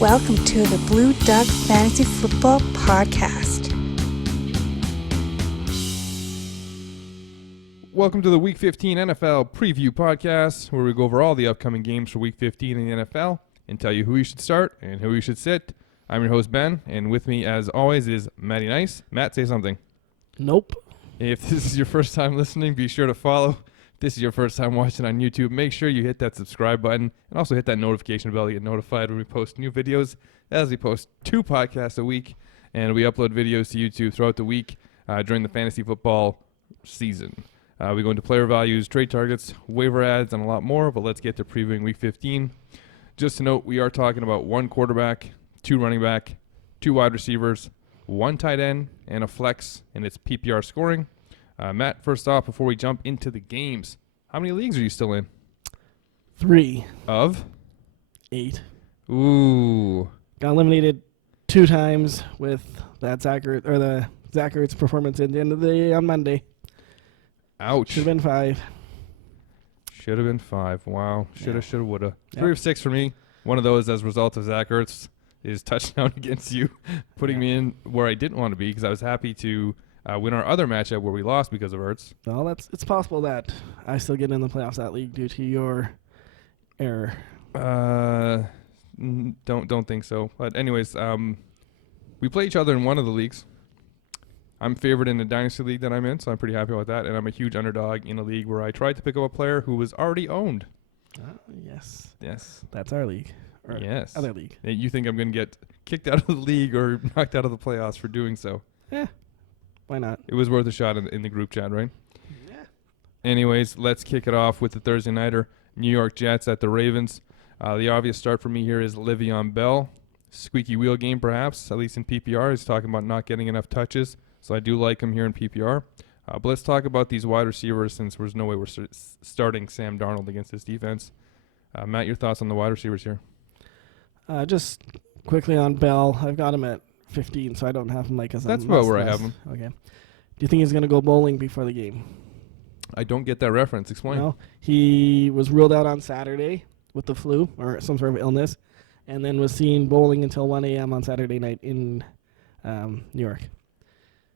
Welcome to the Blue Duck Fantasy Football Podcast. Welcome to the Week 15 NFL Preview Podcast, where we go over all the upcoming games for Week 15 in the NFL and tell you who you should start and who you should sit. I'm your host, Ben, and with me, as always, is Matty Nice. Matt, say something. Nope. If this is your first time listening, be sure to follow. If this is your first time watching on YouTube, make sure you hit that subscribe button and also hit that notification bell to get notified when we post new videos, as we post 2 podcasts a week, and we upload videos to YouTube throughout the week during the fantasy football season. We go into player values, trade targets, waiver ads, and a lot more, but let's get to previewing Week 15. Just to note, we are talking about 1 quarterback, 2 running back, 2 wide receivers, 1 tight end, and a flex, and it's PPR scoring. Matt, first off, before we jump into the games, how many leagues are you still in? 3 Of? 8. Ooh. Got eliminated 2 times with that Zach Ertz performance at the end of the day on Monday. Ouch. Should have been 5. Should have been 5. Wow. Shoulda, shoulda, woulda. Yep. 3 of 6 for me. One of those as a result of Zach Ertz, his touchdown against you, putting me in where I didn't want to be because I was happy to win our other matchup where we lost because of Ertz. Well, it's possible that I still get in the playoffs that league due to your error. Don't think so. But anyways, we play each other in one of the leagues. I'm favored in the dynasty league that I'm in, so I'm pretty happy about that. And I'm a huge underdog in a league where I tried to pick up a player who was already owned. Yes. Yes. That's our league. Or yes. Other league. You think I'm going to get kicked out of the league or knocked out of the playoffs for doing so? Yeah. Why not? It was worth a shot in the group chat, right? Yeah. Anyways, let's kick it off with the Thursday nighter. New York Jets at the Ravens. The obvious start for me here is Le'Veon Bell. Squeaky wheel game, perhaps, at least in PPR. He's talking about not getting enough touches, so I do like him here in PPR. But let's talk about these wide receivers since there's no way we're starting Sam Darnold against this defense. Matt, your thoughts on the wide receivers here? Just quickly on Bell, I've got him at 15, so I don't have him as That's about where I have him. Okay. Do you think he's going to go bowling before the game? I don't get that reference. Explain. No. He was ruled out on Saturday with the flu or some sort of illness, and then was seen bowling until 1 a.m. on Saturday night in New York.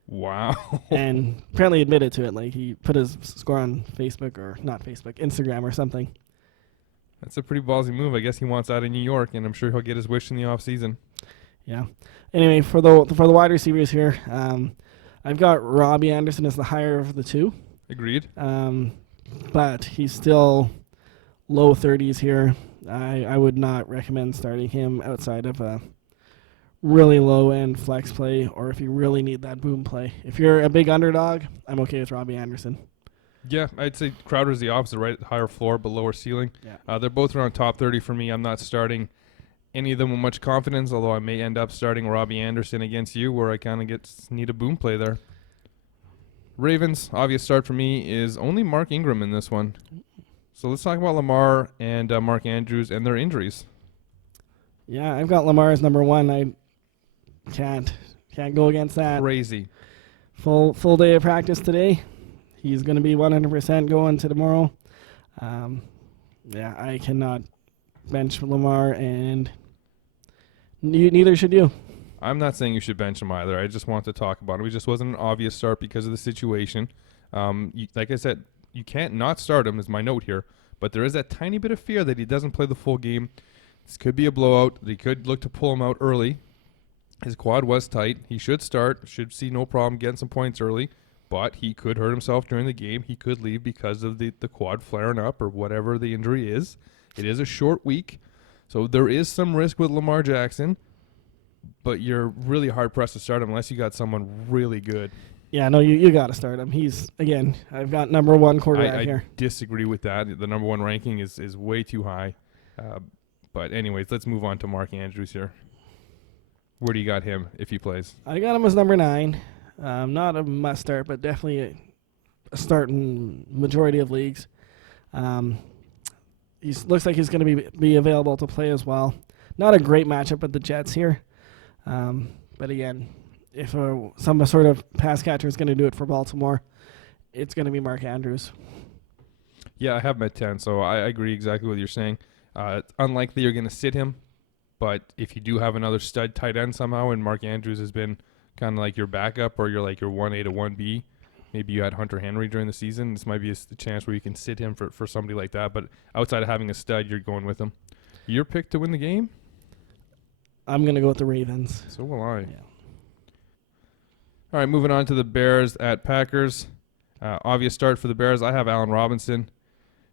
Wow. And apparently admitted to it. He put his score on Facebook, or not Facebook, Instagram or something. That's a pretty ballsy move. I guess he wants out of New York, and I'm sure he'll get his wish in the offseason. Yeah. Anyway, for the wide receivers here, I've got Robbie Anderson as the higher of the 2. Agreed. But he's still low 30s here. I would not recommend starting him outside of a really low-end flex play, or if you really need that boom play. If you're a big underdog, I'm okay with Robbie Anderson. Yeah, I'd say Crowder's the opposite, right? Higher floor but lower ceiling. Yeah. They're both around top 30 for me. I'm not starting any of them with much confidence, although I may end up starting Robbie Anderson against you, where I kind of need a boom play there. Ravens, obvious start for me is only Mark Ingram in this one. So let's talk about Lamar and Mark Andrews and their injuries. Yeah, I've got Lamar as number 1. I can't go against that. Crazy. Full day of practice today. He's going to be 100% going to tomorrow. I cannot bench Lamar, and neither should you. I'm not saying you should bench him either. I just want to talk about him. He just wasn't an obvious start because of the situation. Like I said, you can't not start him is my note here, but there is that tiny bit of fear that he doesn't play the full game. This could be a blowout. They could look to pull him out early. His quad was tight. He should start. Should see no problem getting some points early, but he could hurt himself during the game. He could leave because of the quad flaring up or whatever the injury is. It is a short week, so there is some risk with Lamar Jackson, but you're really hard-pressed to start him unless you got someone really good. Yeah, no, you got to start him. He's, again, I've got number 1 quarterback here. I disagree with that. The number 1 ranking is way too high. But anyways, let's move on to Mark Andrews here. Where do you got him if he plays? I got him as number 9. Not a must start, but definitely a start in majority of leagues. He looks like he's going to be available to play as well. Not a great matchup with the Jets here. But again, if some sort of pass catcher is going to do it for Baltimore, it's going to be Mark Andrews. Yeah, I have him at 10, so I agree exactly what you're saying. Unlikely you're going to sit him, But if you do have another stud tight end somehow, and Mark Andrews has been kind of like your backup or your 1A to 1B, maybe you had Hunter Henry during the season, this might be a chance where you can sit him for somebody like that. But outside of having a stud, you're going with him. Your pick to win the game? I'm going to go with the Ravens. So will I. Yeah. All right, moving on to the Bears at Packers. Obvious start for the Bears. I have Allen Robinson.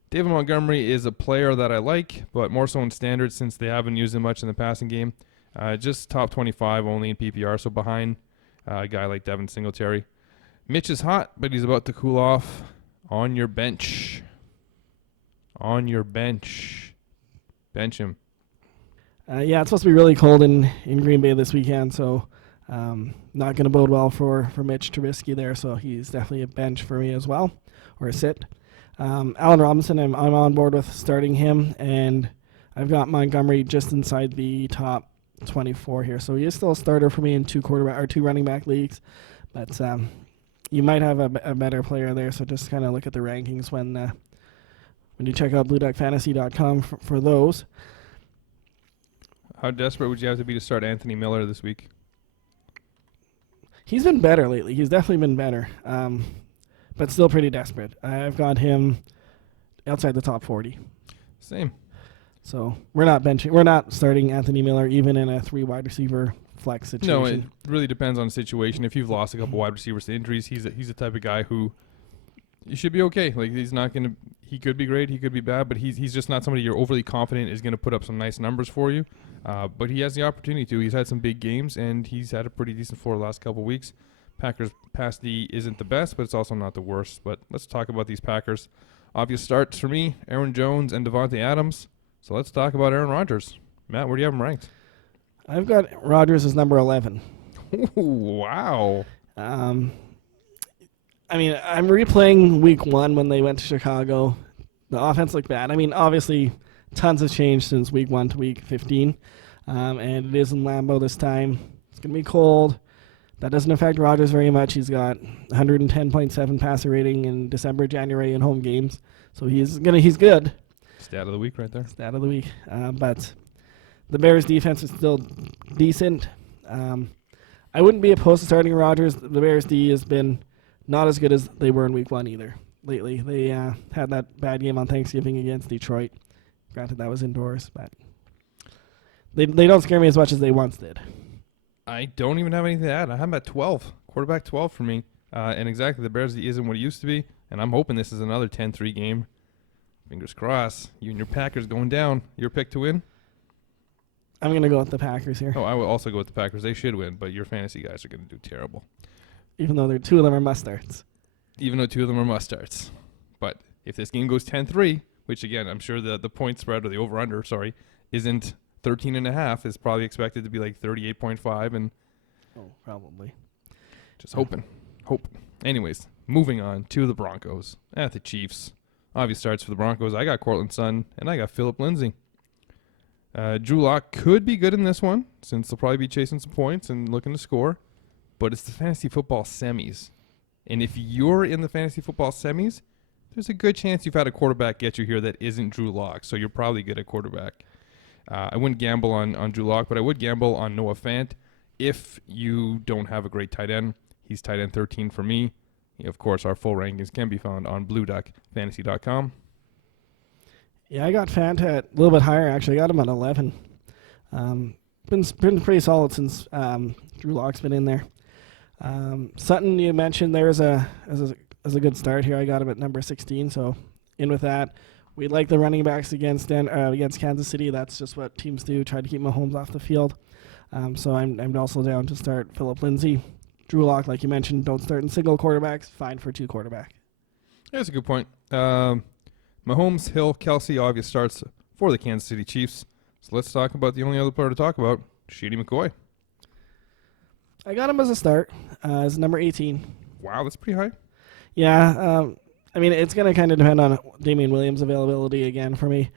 David Montgomery is a player that I like, but more so in standard since they haven't used him much in the passing game. Just top 25 only in PPR, so behind a guy like Devin Singletary. Mitch is hot, but he's about to cool off. On your bench. On your bench. Bench him. Yeah, it's supposed to be really cold in Green Bay this weekend, so not going to bode well for Mitch Trubisky there, so he's definitely a bench for me as well, or a sit. Allen Robinson, I'm on board with starting him, and I've got Montgomery just inside the top 24 here, so he is still a starter for me in two running back leagues, but you might have a better player there, so just kind of look at the rankings when you check out BlueDuckFantasy.com for those. How desperate would you have to be to start Anthony Miller this week? He's been better lately. He's definitely been better, but still pretty desperate. I've got him outside the top 40. Same. So we're not starting Anthony Miller even in a 3 wide receiver flex situation. No, it really depends on the situation. If you've lost a couple wide receivers to injuries, he's the type of guy who you should be okay. Like he's not going to. He could be great, he could be bad, but he's just not somebody you're overly confident is going to put up some nice numbers for you. But he has the opportunity to. He's had some big games, and he's had a pretty decent floor the last couple of weeks. Packers pass D isn't the best, but it's also not the worst. But let's talk about these Packers. Obvious starts for me, Aaron Jones and Davante Adams. So let's talk about Aaron Rodgers. Matt, where do you have him ranked? I've got Rodgers as number 11. Ooh, wow. I mean, I'm replaying week 1 when they went to Chicago. The offense looked bad. I mean, obviously, tons has changed since week 1 to week 15. And it is in Lambeau this time. It's going to be cold. That doesn't affect Rodgers very much. He's got 110.7 passer rating in December, January, and home games. So he's good. Stat of the week right there. Stat of the week. But the Bears' defense is still decent. I wouldn't be opposed to starting Rodgers. The Bears' D has been not as good as they were in week 1 either. Lately, they had that bad game on Thanksgiving against Detroit. Granted, that was indoors, but they don't scare me as much as they once did. I don't even have anything to add. I have him at 12. Quarterback 12 for me. And exactly, the Bears isn't what it used to be. And I'm hoping this is another 10-3 game. Fingers crossed. You and your Packers going down. Your pick to win? I'm going to go with the Packers here. Oh, I will also go with the Packers. They should win, but your fantasy guys are going to do terrible. Even though 2 of them are must-starts. Even though 2 of them are must-starts. But if this game goes 10-3, which, again, I'm sure the point spread, or the over-under, isn't 13.5, is probably expected to be like 38.5. And probably. Just hoping. Anyways, moving on to the Broncos at the Chiefs. Obvious starts for the Broncos. I got Cortland Sutton, and I got Phillip Lindsay. Drew Lock could be good in this one, since they'll probably be chasing some points and looking to score. But it's the fantasy football semis. And if you're in the fantasy football semis, there's a good chance you've had a quarterback get you here that isn't Drew Lock. So you're probably good at quarterback. I wouldn't gamble on Drew Lock, but I would gamble on Noah Fant if you don't have a great tight end. He's tight end 13 for me. Of course, our full rankings can be found on BlueDuckFantasy.com. Yeah, I got Fant at a little bit higher, actually. I got him at 11. Been pretty solid since Drew Lock's been in there. Sutton, you mentioned there as a good start here. I got him at number 16, so in with that. We like the running backs against Kansas City. That's just what teams do, try to keep Mahomes off the field. So I'm also down to start Phillip Lindsay. Drew Lock, like you mentioned, don't start in single quarterbacks. Fine for 2 quarterback. That's a good point. Mahomes, Hill, Kelsey, obvious starts for the Kansas City Chiefs. So let's talk about the only other player to talk about, Shady McCoy. I got him as a start, as number 18. Wow, that's pretty high. Yeah, I mean, it's going to kind of depend on Damian Williams' availability again for me.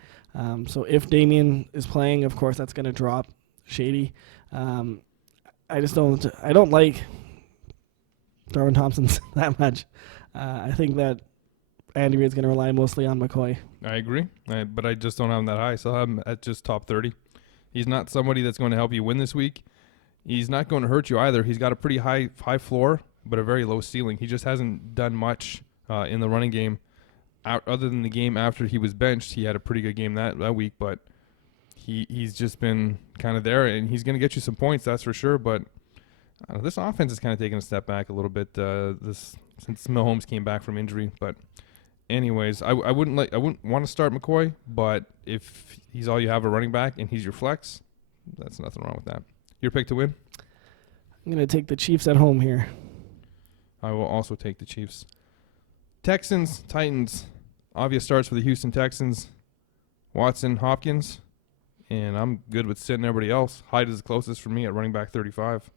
So if Damian is playing, of course, that's going to drop Shady. I don't like Darwin Thompson that much. I think that Andy Reid's going to rely mostly on McCoy. I agree, but I just don't have him that high, so I have him at just top 30. He's not somebody that's going to help you win this week. He's not going to hurt you either. He's got a pretty high floor, but a very low ceiling. He just hasn't done much in the running game. Other than the game after he was benched, he had a pretty good game that week, but he's just been kind of there, and he's going to get you some points, that's for sure. But this offense is kind of taking a step back a little bit since Mahomes came back from injury. But anyways, I wouldn't want to start McCoy, but if he's all you have a running back and he's your flex, that's nothing wrong with that. Your pick to win? I'm going to take the Chiefs at home here. I will also take the Chiefs. Texans, Titans. Obvious starts for the Houston Texans. Watson, Hopkins. And I'm good with sitting everybody else. Hyde is the closest for me at running back 35.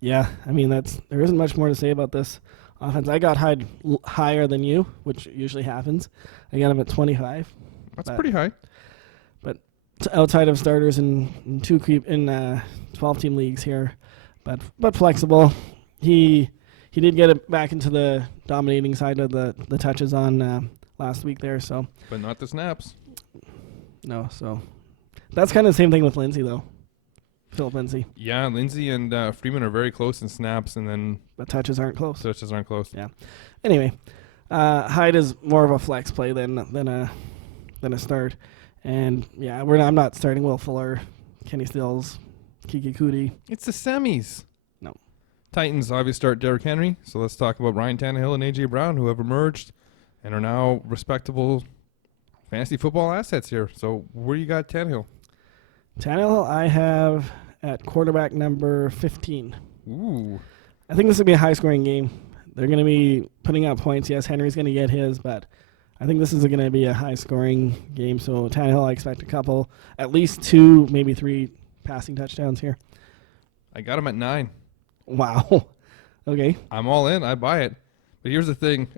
Yeah, I mean, there isn't much more to say about this offense. I got Hyde higher than you, which usually happens. I got him at 25. That's pretty high. But outside of starters in 12-team leagues here, but flexible. He did get it back into the dominating side of the touches on last week there. So, but not the snaps. No, so that's kind of the same thing with Lindsey, though. Philip Lindsey. Yeah, Lindsey and Freeman are very close in snaps, and then but touches aren't close. Touches aren't close. Yeah. Anyway, Hyde is more of a flex play than a start, and yeah, I'm not starting Will Fuller, Kenny Stills, Kiki Kuti. It's the semis. No. Titans obviously start Derrick Henry, so let's talk about Ryan Tannehill and A.J. Brown, who have emerged and are now respectable fantasy football assets here. So where you got Tannehill? Tannehill I have at quarterback number 15. Ooh. I think this will be a high-scoring game. They're going to be putting out points. Yes, Henry's going to get his, but I think this is going to be a high-scoring game. So Tannehill, I expect a couple, at least 2, maybe 3 passing touchdowns here. I got him at 9. Wow. Okay. I'm all in. I buy it. But here's the thing.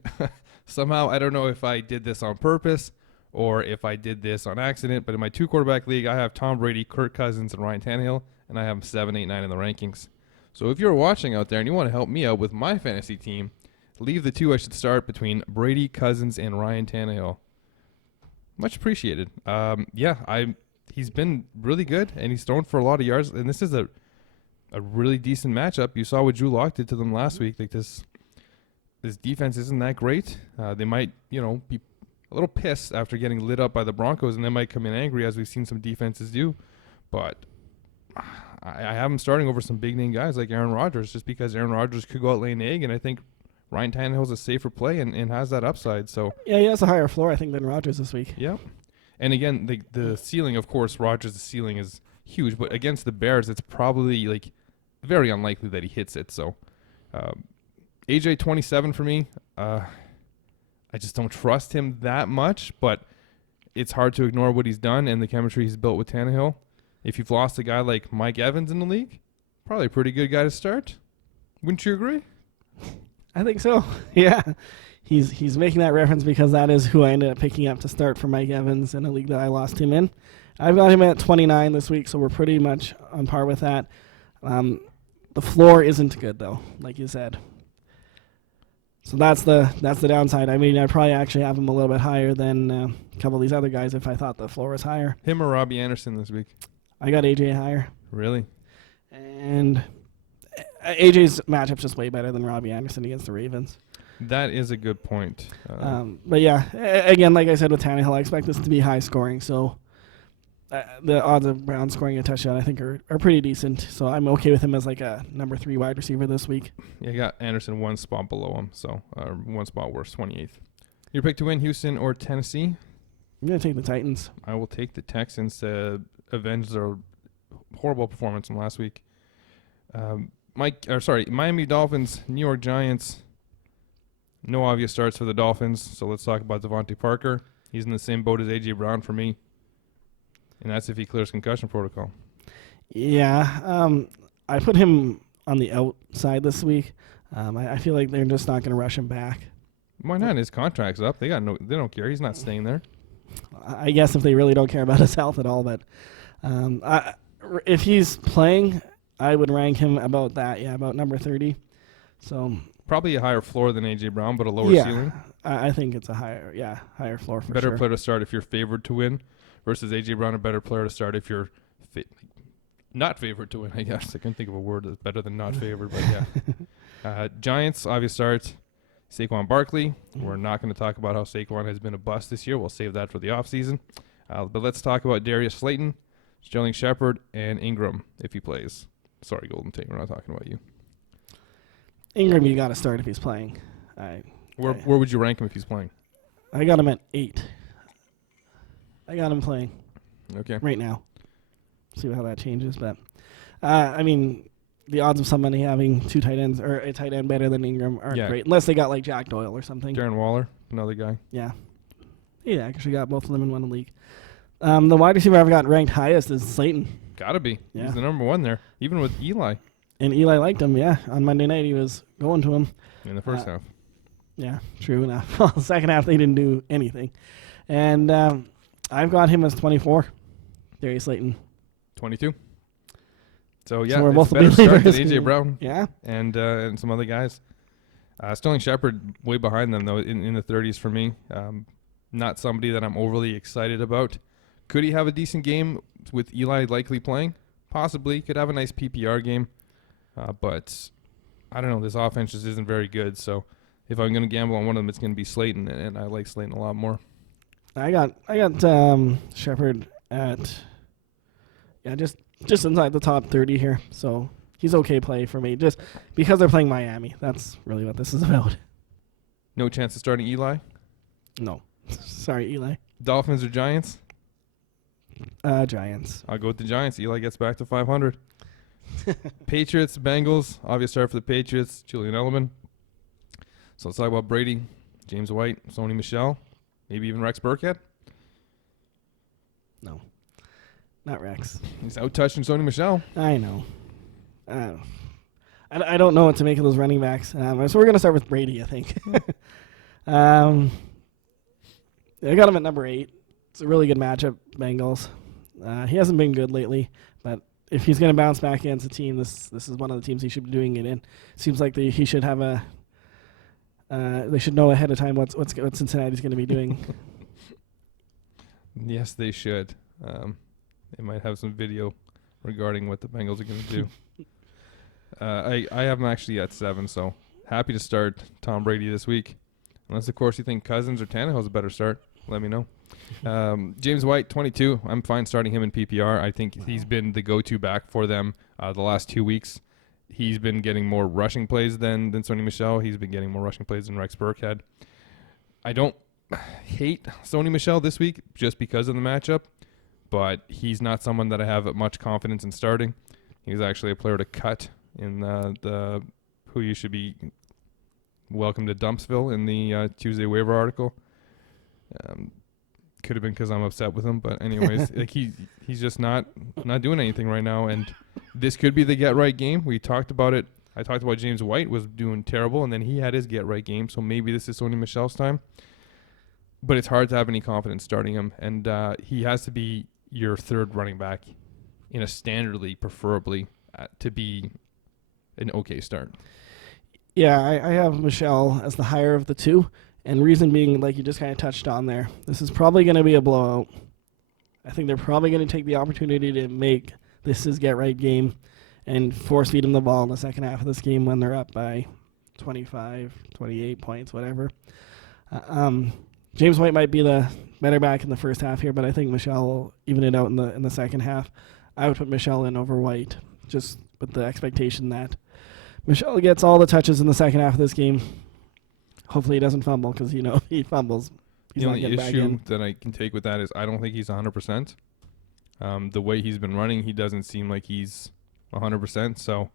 Somehow, I don't know if I did this on purpose or if I did this on accident, but in my 2-quarterback league, I have Tom Brady, Kirk Cousins, and Ryan Tannehill, and I have them 7, 8, 9 in the rankings. So if you're watching out there and you want to help me out with my fantasy team, leave the 2 I should start between Brady, Cousins, and Ryan Tannehill. Much appreciated. He's been really good, and he's thrown for a lot of yards, and this is a really decent matchup. You saw what Drew Lock did to them last week. Like this defense isn't that great. They might, be a little pissed after getting lit up by the Broncos, and they might come in angry, as we've seen some defenses do. But I have him starting over some big-name guys like Aaron Rodgers, just because Aaron Rodgers could go out laying an egg, and I think Ryan Tannehill's a safer play and has that upside. So yeah, he has a higher floor, I think, than Rodgers this week. Yeah. And again, the ceiling, of course, Rodgers' ceiling is huge, but against the Bears, it's probably very unlikely that he hits it. So AJ 27 for me. I just don't trust him that much, but it's hard to ignore what he's done and the chemistry he's built with Tannehill. If you've lost a guy like Mike Evans in the league, probably a pretty good guy to start. Wouldn't you agree? I think so. Yeah. He's making that reference because that is who I ended up picking up to start for Mike Evans in a league that I lost him in. I've got him at 29 this week, so we're pretty much on par with that. The floor isn't good, though, like you said. So that's the downside. I mean, I'd probably actually have him a little bit higher than a couple of these other guys if I thought the floor was higher. Him or Robbie Anderson this week? I got AJ higher. Really? And AJ's matchup's just way better than Robbie Anderson against the Ravens. That is a good point. But yeah, again, like I said with Tannehill, I expect this to be high scoring. So the odds of Brown scoring a touchdown, I think, are pretty decent. So I'm okay with him as like a number 3 wide receiver this week. Yeah, I got Anderson 1 spot below him, so 1 spot worse, 28th. Your pick to win, Houston or Tennessee? I'm going to take the Titans. I will take the Texans to avenge their horrible performance from last week. Miami Dolphins, New York Giants. No obvious starts for the Dolphins, so let's talk about Devante Parker. He's in the same boat as A.J. Brown for me, and that's if he clears concussion protocol. Yeah, I put him on the outside this week. I feel like they're just not going to rush him back. Why not? His contract's up. They don't care. He's not staying there. I guess if they really don't care about his health at all, but if he's playing, I would rank him about that. Yeah, about number 30. So probably a higher floor than A.J. Brown, but a lower ceiling. I think it's a higher floor for Better sure. play to start if you're favored to win. versus A.J. Brown, a better player to start if you're not favored to win, I guess. I couldn't think of a word that's better than not favored, but yeah. Giants, obvious start. Saquon Barkley. We're not going to talk about how Saquon has been a bust this year. We'll save that for the offseason. But let's talk about Darius Slayton, Sterling Shepard, and Ingram if he plays. Sorry, Golden Tate, we're not talking about you. Ingram, you got to start if he's playing. Where would you rank him if he's playing? I got him at 8. I got him playing. Okay. Right now. See how that changes, but I mean, the odds of somebody having 2 tight ends or a tight end better than Ingram aren't great, unless they got like Jack Doyle or something. Darren Waller, another guy. Yeah. Yeah, actually got both of them in one league. The wide receiver I've got ranked highest is Slayton. Gotta be. Yeah. He's the number 1 there, even with Eli. And Eli liked him, yeah. On Monday night, he was going to him. In the first half. Yeah, true enough. Well, the second half, they didn't do anything. And I've got him as 24, Darius Slayton. 22. So, yeah, so we're it's both better start than A.J. Brown. Yeah. And some other guys. Sterling Shepard, way behind them, though, in the 30s for me. Not somebody that I'm overly excited about. Could he have a decent game with Eli likely playing? Possibly. Could have a nice PPR game. But I don't know. This offense just isn't very good. So if I'm going to gamble on one of them, it's going to be Slayton, and I like Slayton a lot more. I got Shepard at just inside the top 30 here. So he's okay play for me, just because they're playing Miami. That's really what this is about. No chance of starting Eli? No. Sorry, Eli. Dolphins or Giants? Giants. I'll go with the Giants. Eli gets back to 500. Patriots, Bengals. Obvious start for the Patriots. Julian Edelman. So let's talk about Brady, James White, Sony Michel, maybe even Rex Burkhead. No. Not Rex. He's out-touching Sony Michel. I know. I don't know what to make of those running backs. So we're going to start with Brady, I think. I got him at number 8. It's a really good matchup, Bengals. He hasn't been good lately, but if he's going to bounce back against a team, this is one of the teams he should be doing it in. Seems like he should have a. They should know ahead of time what Cincinnati's going to be doing. Yes, they should. They might have some video regarding what the Bengals are going to do. I have them actually at 7, so happy to start Tom Brady this week. Unless, of course, you think Cousins or Tannehill's a better start. Let me know. James White, 22. I'm fine starting him in PPR. I think he's been the go-to back for them the last 2 weeks. He's been getting more rushing plays than Sony Michel. He's been getting more rushing plays than Rex Burkhead. I don't hate Sony Michel this week just because of the matchup, but he's not someone that I have much confidence in starting. He's actually a player to cut in the who you should be welcome to Dumpsville in the Tuesday waiver article. Could have been because I'm upset with him, but anyways, like he's just not doing anything right now, and this could be the get right game. We talked about it. I talked about James White was doing terrible, and then he had his get right game. So maybe this is Sony Michel's time, but it's hard to have any confidence starting him, and he has to be your third running back in a standard league, preferably to be an okay start. Yeah, I have Michel as the higher of the two. And reason being, like you just kind of touched on there, this is probably going to be a blowout. I think they're probably going to take the opportunity to make this his get-right game and force feed him the ball in the second half of this game when they're up by 25, 28 points, whatever. James White might be the better back in the first half here, but I think Michel will even it out in the second half. I would put Michel in over White, just with the expectation that Michel gets all the touches in the second half of this game. Hopefully he doesn't fumble because, if he fumbles, he's the not only getting back issue in. that I can take with that is I don't think he's 100%. The way he's been running, he doesn't seem like he's 100%. So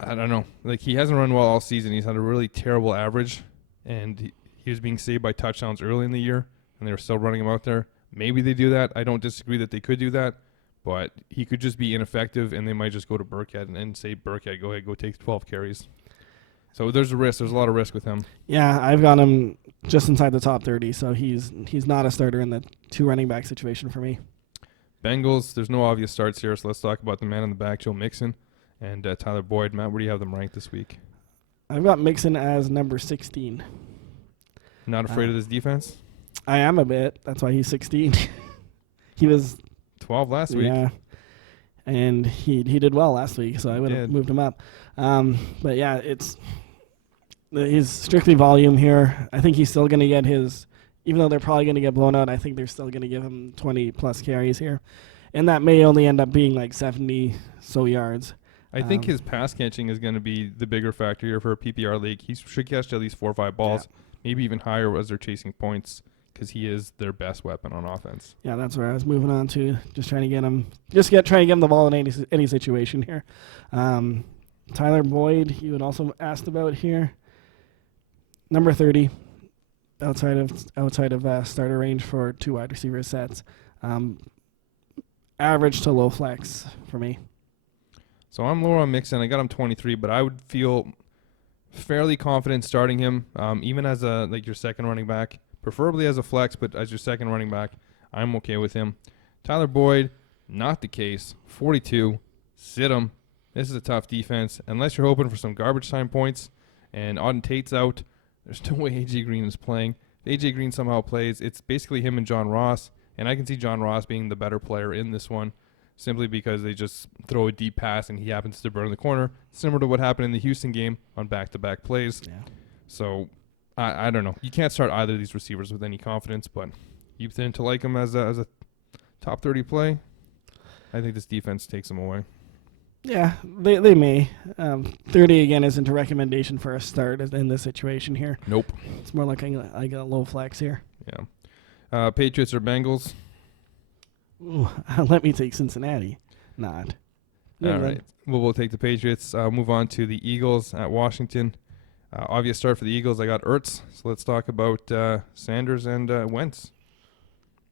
I don't know. Like, he hasn't run well all season. He's had a really terrible average, and he was being saved by touchdowns early in the year, and they were still running him out there. Maybe they do that. I don't disagree that they could do that, but he could just be ineffective, and they might just go to Burkhead and say, Burkhead, go ahead, go take 12 carries. So there's a risk. There's a lot of risk with him. Yeah, I've got him just inside the top 30, so he's not a starter in the two running back situation for me. Bengals, there's no obvious starts here, so let's talk about the man in the back, Joe Mixon, and Tyler Boyd. Matt, where do you have them ranked this week? I've got Mixon as number 16. Not afraid of this defense? I am a bit. That's why he's 16. He was 12 last week. Yeah, and he did well last week, so I would have moved him up. But yeah, he's strictly volume here. I think he's still going to get his, even though they're probably going to get blown out, I think they're still going to give him 20-plus carries here. And that may only end up being like 70 yards. I think his pass catching is going to be the bigger factor here for a PPR league. He should catch at least 4 or 5 balls, maybe even higher as they're chasing points, because he is their best weapon on offense. Yeah, that's where I was moving on to. Just trying to get him, trying to get him the ball in any situation here. Tyler Boyd, you had also asked about here. Number 30, outside of starter range for 2 wide receiver sets. Average to low flex for me. So I'm lower on Mixon. I got him 23, but I would feel fairly confident starting him, even as your second running back, preferably as a flex, but as your second running back, I'm okay with him. Tyler Boyd, not the case. 42, sit him. This is a tough defense. Unless you're hoping for some garbage time points and Auden Tate's out, there's no way A.J. Green is playing. If A.J. Green somehow plays, it's basically him and John Ross, and I can see John Ross being the better player in this one, simply because they just throw a deep pass and he happens to burn the corner, similar to what happened in the Houston game on back-to-back plays. Yeah. So, I don't know. You can't start either of these receivers with any confidence, but you tend to like him as a top 30 play. I think this defense takes him away. Yeah, they may. 30, again, isn't a recommendation for a start in this situation here. Nope. It's more like I got a low flex here. Yeah. Patriots or Bengals? Ooh, let me take Cincinnati. Not. All right. Well, we'll take the Patriots. Move on to the Eagles at Washington. Obvious start for the Eagles. I got Ertz. So let's talk about Sanders and Wentz.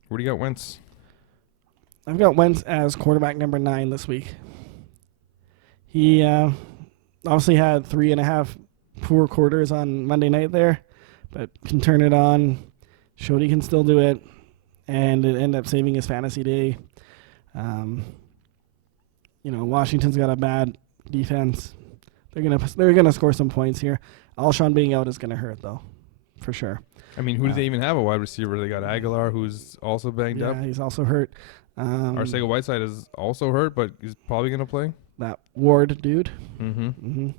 Where do you got Wentz? I've got Wentz as quarterback number 9 this week. He obviously had 3.5 poor quarters on Monday night there, but can turn it on. Showed he can still do it, and it ended up saving his fantasy day. Washington's got a bad defense. They're gonna score some points here. Alshon being out is gonna hurt though, for sure. I mean, who do they even have a wide receiver? They got Aguilar, who's also banged up. Yeah, he's also hurt. Arcega-Whiteside is also hurt, but he's probably gonna play. That Ward dude. Mm-hmm.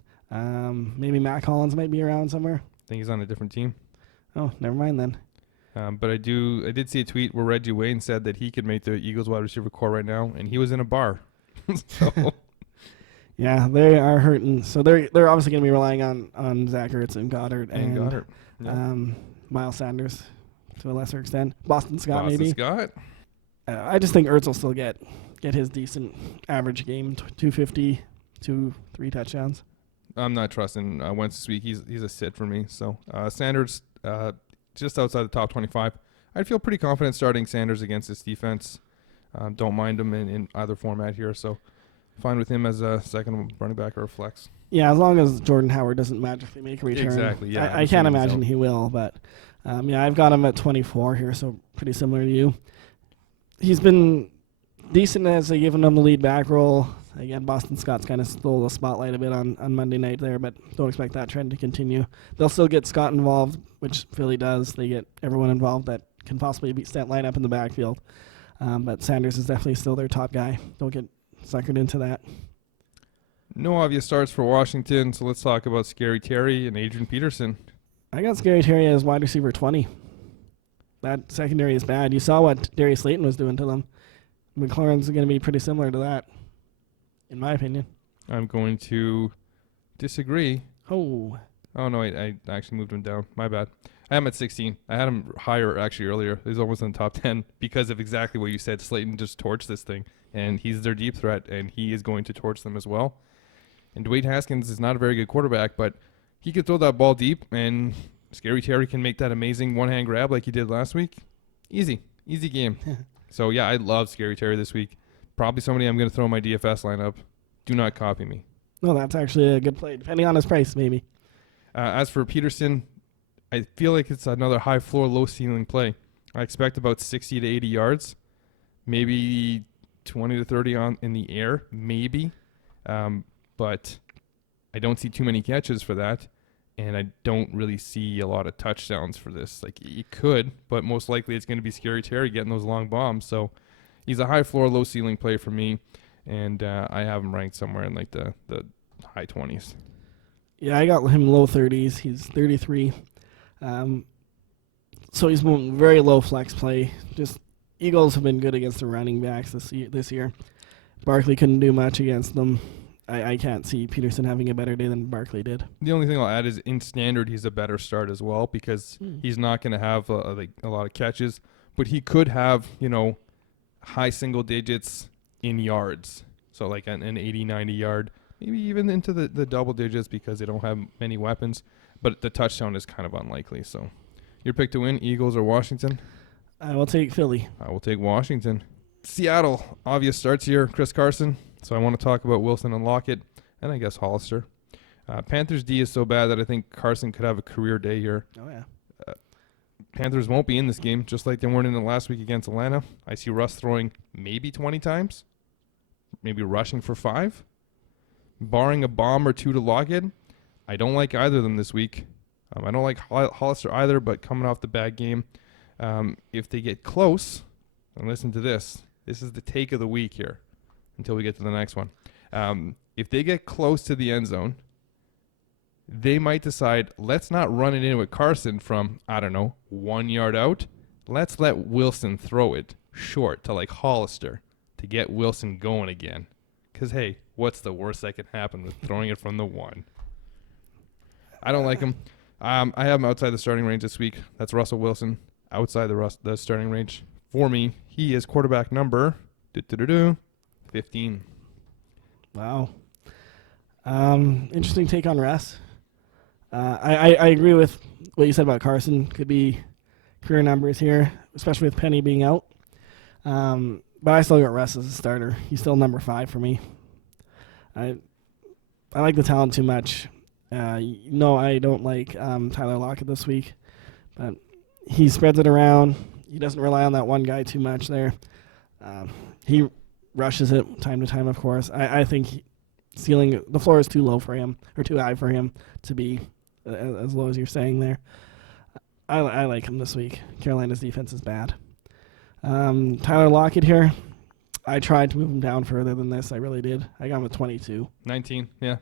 Maybe Matt Collins might be around somewhere. I think he's on a different team. Oh, never mind then. But I did see a tweet where Reggie Wayne said that he could make the Eagles wide receiver core right now, and he was in a bar. So. Yeah, they are hurting. So they're obviously going to be relying on Zach Ertz and Goddard and Goddard. Yeah. Miles Sanders to a lesser extent. Boston Scott maybe. Scott. I just think Ertz will still get his decent average game, 250, 2-3 touchdowns. I'm not trusting Wentz this week. He's a sit for me. So Sanders just outside the top 25. I'd feel pretty confident starting Sanders against this defense. Don't mind him in either format here. So fine with him as a second running back or a flex. Yeah, as long as Jordan Howard doesn't magically make a return. Exactly, yeah. I can't imagine he will, but I've got him at 24 here, so pretty similar to you. He's been decent as they've given him the lead back role. Again, Boston Scott's kind of stole the spotlight a bit on Monday night there, but don't expect that trend to continue. They'll still get Scott involved, which Philly does. They get everyone involved that can possibly line up in the backfield. But Sanders is definitely still their top guy. Don't get suckered into that. No obvious starts for Washington, so let's talk about Scary Terry and Adrian Peterson. I got Scary Terry as wide receiver 20. That secondary is bad. You saw what Darius Slayton was doing to them. McLaurin's going to be pretty similar to that, in my opinion. I'm going to disagree. Oh, no, I actually moved him down. My bad. I am at 16. I had him higher actually earlier. He's almost in the top 10 because of exactly what you said. Slayton just torched this thing, and he's their deep threat, and he is going to torch them as well. And Dwayne Haskins is not a very good quarterback, but he could throw that ball deep, and Scary Terry can make that amazing one-hand grab like he did last week. Easy game. So, yeah, I love Scary Terry this week. Probably somebody I'm going to throw in my DFS lineup. Do not copy me. No, that's actually a good play, depending on his price, maybe. As for Peterson, I feel like it's another high floor, low ceiling play. I expect about 60 to 80 yards, maybe 20 to 30 in the air, maybe. But I don't see too many catches for that, and I don't really see a lot of touchdowns for this. Like, you could, but most likely it's going to be Scary Terry getting those long bombs. So he's a high floor, low ceiling play for me, and I have him ranked somewhere in like the high 20s. Yeah, I got him low 30s. He's 33. So he's very low flex play. Just Eagles have been good against the running backs this year. Barkley couldn't do much against them. I can't see Peterson having a better day than Barkley did. The only thing I'll add is in standard, he's a better start as well because he's not going to have a lot of catches, but he could have, high single digits in yards. So like an 80, 90 yard, maybe even into the double digits because they don't have many weapons, but the touchdown is kind of unlikely. So your pick to win, Eagles or Washington? I will take Philly. I will take Washington. Seattle, obvious starts here, Chris Carson. So I want to talk about Wilson and Lockett, and I guess Hollister. Panthers D is so bad that I think Carson could have a career day here. Oh, yeah. Panthers won't be in this game, just like they weren't in it last week against Atlanta. I see Russ throwing maybe 20 times, maybe rushing for 5. Barring a bomb or 2 to Lockett, I don't like either of them this week. I don't like Hollister either, but coming off the bad game, if they get close, and listen to this. This is the take of the week here until we get to the next one. If they get close to the end zone, they might decide, let's not run it in with Carson from, 1 yard out. Let's let Wilson throw it short to like Hollister to get Wilson going again. Because, hey, what's the worst that can happen with throwing it from the 1? I don't like him. I have him outside the starting range this week. That's Russell Wilson outside the starting range. For me, he is quarterback number 15. Wow. Interesting take on Russ. I agree with what you said about Carson. Could be career numbers here, especially with Penny being out. But I still got Russ as a starter. He's still number 5 for me. I like the talent too much. No, I don't like Tyler Lockett this week, but he spreads it around. He doesn't rely on that one guy too much there. He rushes it time to time, of course. I think the floor is too low for him, or too high for him to be as low as you're saying there. I like him this week. Carolina's defense is bad. Tyler Lockett here. I tried to move him down further than this. I really did. I got him at 22. 19, yeah.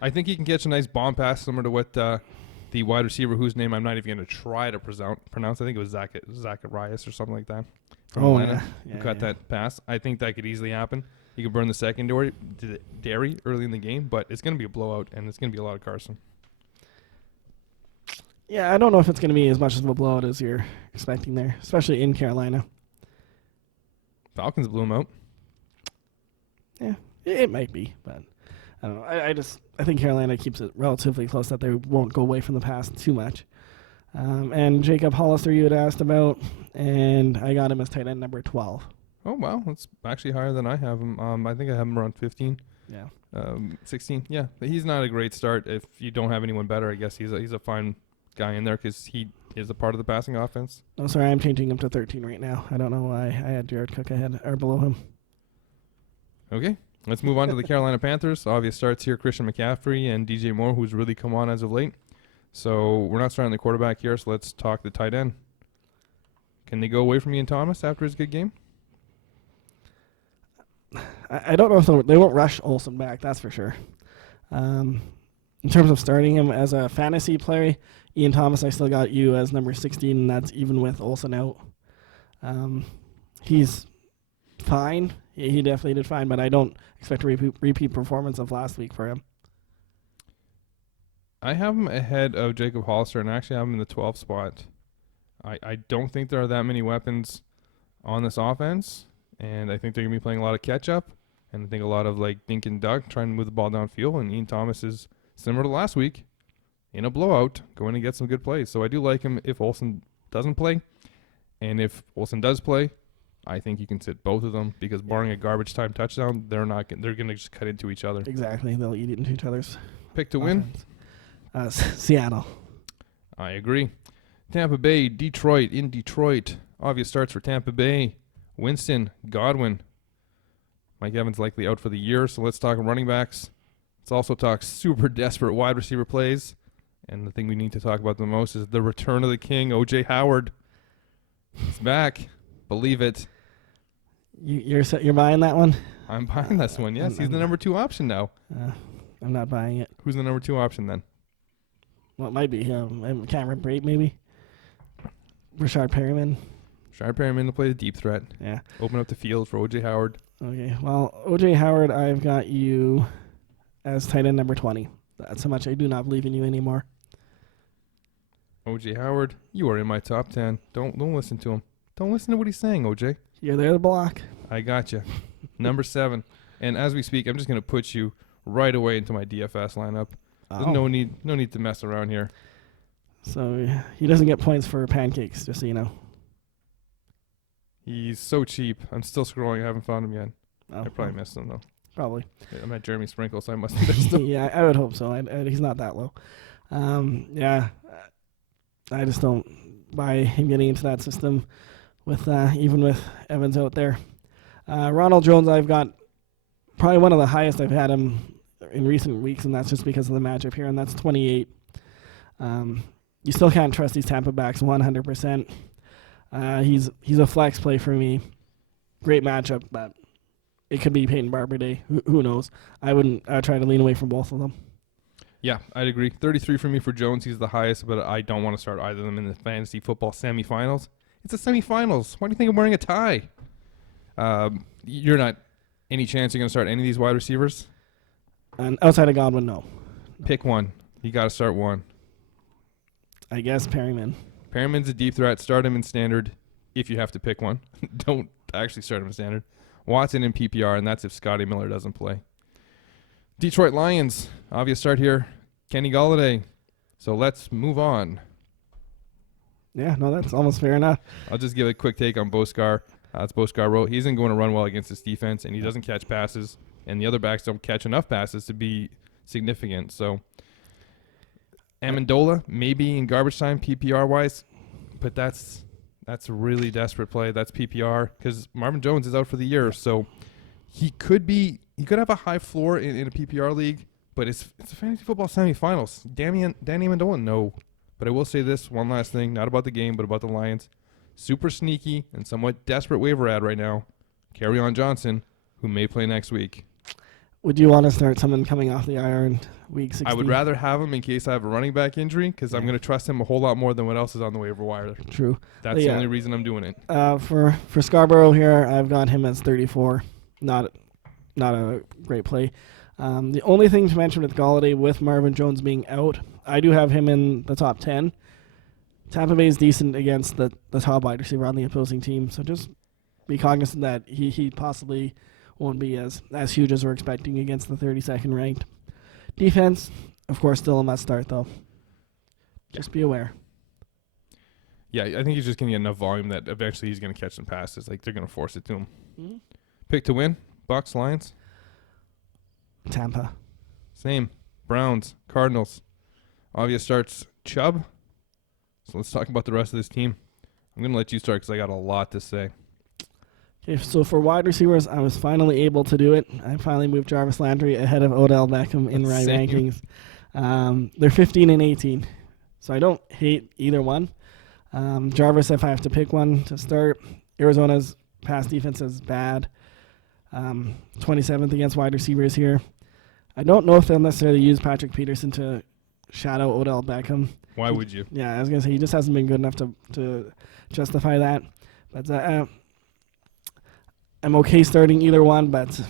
I think he can catch a nice bomb pass similar to what the wide receiver whose name I'm not even going to try to pronounce. I think it was Zacharias or something like that from Atlanta who caught that pass. I think that could easily happen. He could burn the secondary early in the game, but it's going to be a blowout, and it's going to be a lot of Carson. Yeah, I don't know if it's going to be as much of a blowout as you're expecting there, especially in Carolina. Falcons blew him out. Yeah, it might be, but I don't know. I think Carolina keeps it relatively close, that they won't go away from the pass too much. And Jacob Hollister you had asked about, and I got him as tight end number 12. Oh, wow. That's actually higher than I have him. I think I have him around 15. Yeah. 16. Yeah. But he's not a great start. If you don't have anyone better, I guess he's a fine guy in there because he is a part of the passing offense. Oh, sorry. I'm changing him to 13 right now. I don't know why I had Jared Cook ahead or below him. Okay. Let's move on to the Carolina Panthers. Obvious starts here, Christian McCaffrey and DJ Moore, who's really come on as of late. So we're not starting the quarterback here, so let's talk the tight end. Can they go away from Ian Thomas after his good game? I don't know if they won't rush Olsen back, that's for sure. In terms of starting him as a fantasy player, Ian Thomas, I still got you as number 16, and that's even with Olsen out. He's fine. He definitely did fine, but I don't expect a repeat performance of last week for him. I have him ahead of Jacob Hollister, and actually have him in the 12th spot. I don't think there are that many weapons on this offense, and I think they're going to be playing a lot of catch-up, and I think a lot of like dink and duck, trying to move the ball downfield, and Ian Thomas is similar to last week in a blowout, going to get some good plays. So I do like him if Olsen doesn't play, and if Olsen does play, I think you can sit both of them because barring a garbage time touchdown, they're going to just cut into each other. Exactly. They'll eat into each other's Pick to win? Seattle. I agree. Tampa Bay, Detroit, in Detroit. Obvious starts for Tampa Bay. Winston, Godwin. Mike Evans likely out for the year, so let's talk running backs. Let's also talk super desperate wide receiver plays. And the thing we need to talk about the most is the return of the king, O.J. Howard. He's back. Believe it. You're buying that one? I'm buying this one, yes. He's the number 2 option now. I'm not buying it. Who's the number 2 option then? Well, it might be Cameron Brate, maybe. Rashard Perryman. Rashard Perryman to play the deep threat. Yeah. Open up the field for O.J. Howard. Okay, well, O.J. Howard, I've got you as tight end number 20. That's how much I do not believe in you anymore. O.J. Howard, you are in my top 10. Don't listen to him. Don't listen to what he's saying, O.J. You're there to block. I got you. Number 7. And as we speak, I'm just going to put you right away into my DFS lineup. There's no need to mess around here. So he doesn't get points for pancakes, just so you know. He's so cheap. I'm still scrolling. I haven't found him yet. Oh, I probably missed him, though. Probably. I'm at Jeremy Sprinkle, so I must have missed him. Yeah, I would hope so. He's not that low. Yeah, I just don't buy him getting into that system with even with Evans out there. Ronald Jones, I've got probably one of the highest I've had him in recent weeks, and that's just because of the matchup here, and that's 28. You still can't trust these Tampa backs 100%. He's a flex play for me. Great matchup, but it could be Peyton Barber Day. Who knows? I would try to lean away from both of them. Yeah, I'd agree. 33 for me for Jones. He's the highest, but I don't want to start either of them in the fantasy football semifinals. It's the semifinals. Why do you think I'm wearing a tie? You're not any chance you're going to start any of these wide receivers? And outside of Godwin, no. Pick one. You got to start one. I guess Perryman. Perryman's a deep threat. Start him in standard if you have to pick one. Don't actually start him in standard. Watson in PPR, and that's if Scotty Miller doesn't play. Detroit Lions. Obvious start here. Kenny Golladay. So let's move on. Yeah, no, that's almost fair enough. I'll just give a quick take on Boskar. As Boskar wrote, he isn't going to run well against this defense, and he doesn't catch passes, and the other backs don't catch enough passes to be significant. So Amendola, maybe in garbage time PPR-wise, but that's a really desperate play. That's PPR because Marvin Jones is out for the year, so he could have a high floor in a PPR league, but it's a fantasy football semifinals. Danny Amendola, no. But I will say this one last thing, not about the game, but about the Lions. Super sneaky and somewhat desperate waiver ad right now. Kerryon Johnson, who may play next week. Would you want to start someone coming off the IR in week 16? I would rather have him in case I have a running back injury because I'm going to trust him a whole lot more than what else is on the waiver wire. True. That's the only reason I'm doing it. For Scarborough here, I've got him as 34. Not a great play. The only thing to mention with Golladay, with Marvin Jones being out, I do have him in the top 10. Tampa Bay is decent against the top wide receiver on the opposing team, so just be cognizant that he possibly won't be as huge as we're expecting against the 32nd ranked. Defense, of course, still a must start, though. Just be aware. Yeah, I think he's just going to get enough volume that eventually he's going to catch some passes. Like, they're going to force it to him. Mm-hmm. Pick to win, Bucs, Lions. Tampa. Same. Browns, Cardinals. Obvious starts Chubb. So let's talk about the rest of this team. I'm going to let you start because I got a lot to say. Okay, so for wide receivers, I was finally able to do it. I finally moved Jarvis Landry ahead of Odell Beckham in my rankings. They're 15 and 18, so I don't hate either one. Jarvis, if I have to pick one to start, Arizona's pass defense is bad. 27th against wide receivers here. I don't know if they'll necessarily use Patrick Peterson to shadow Odell Beckham. Why would you? Yeah, I was going to say he just hasn't been good enough to justify that. But I'm okay starting either one, but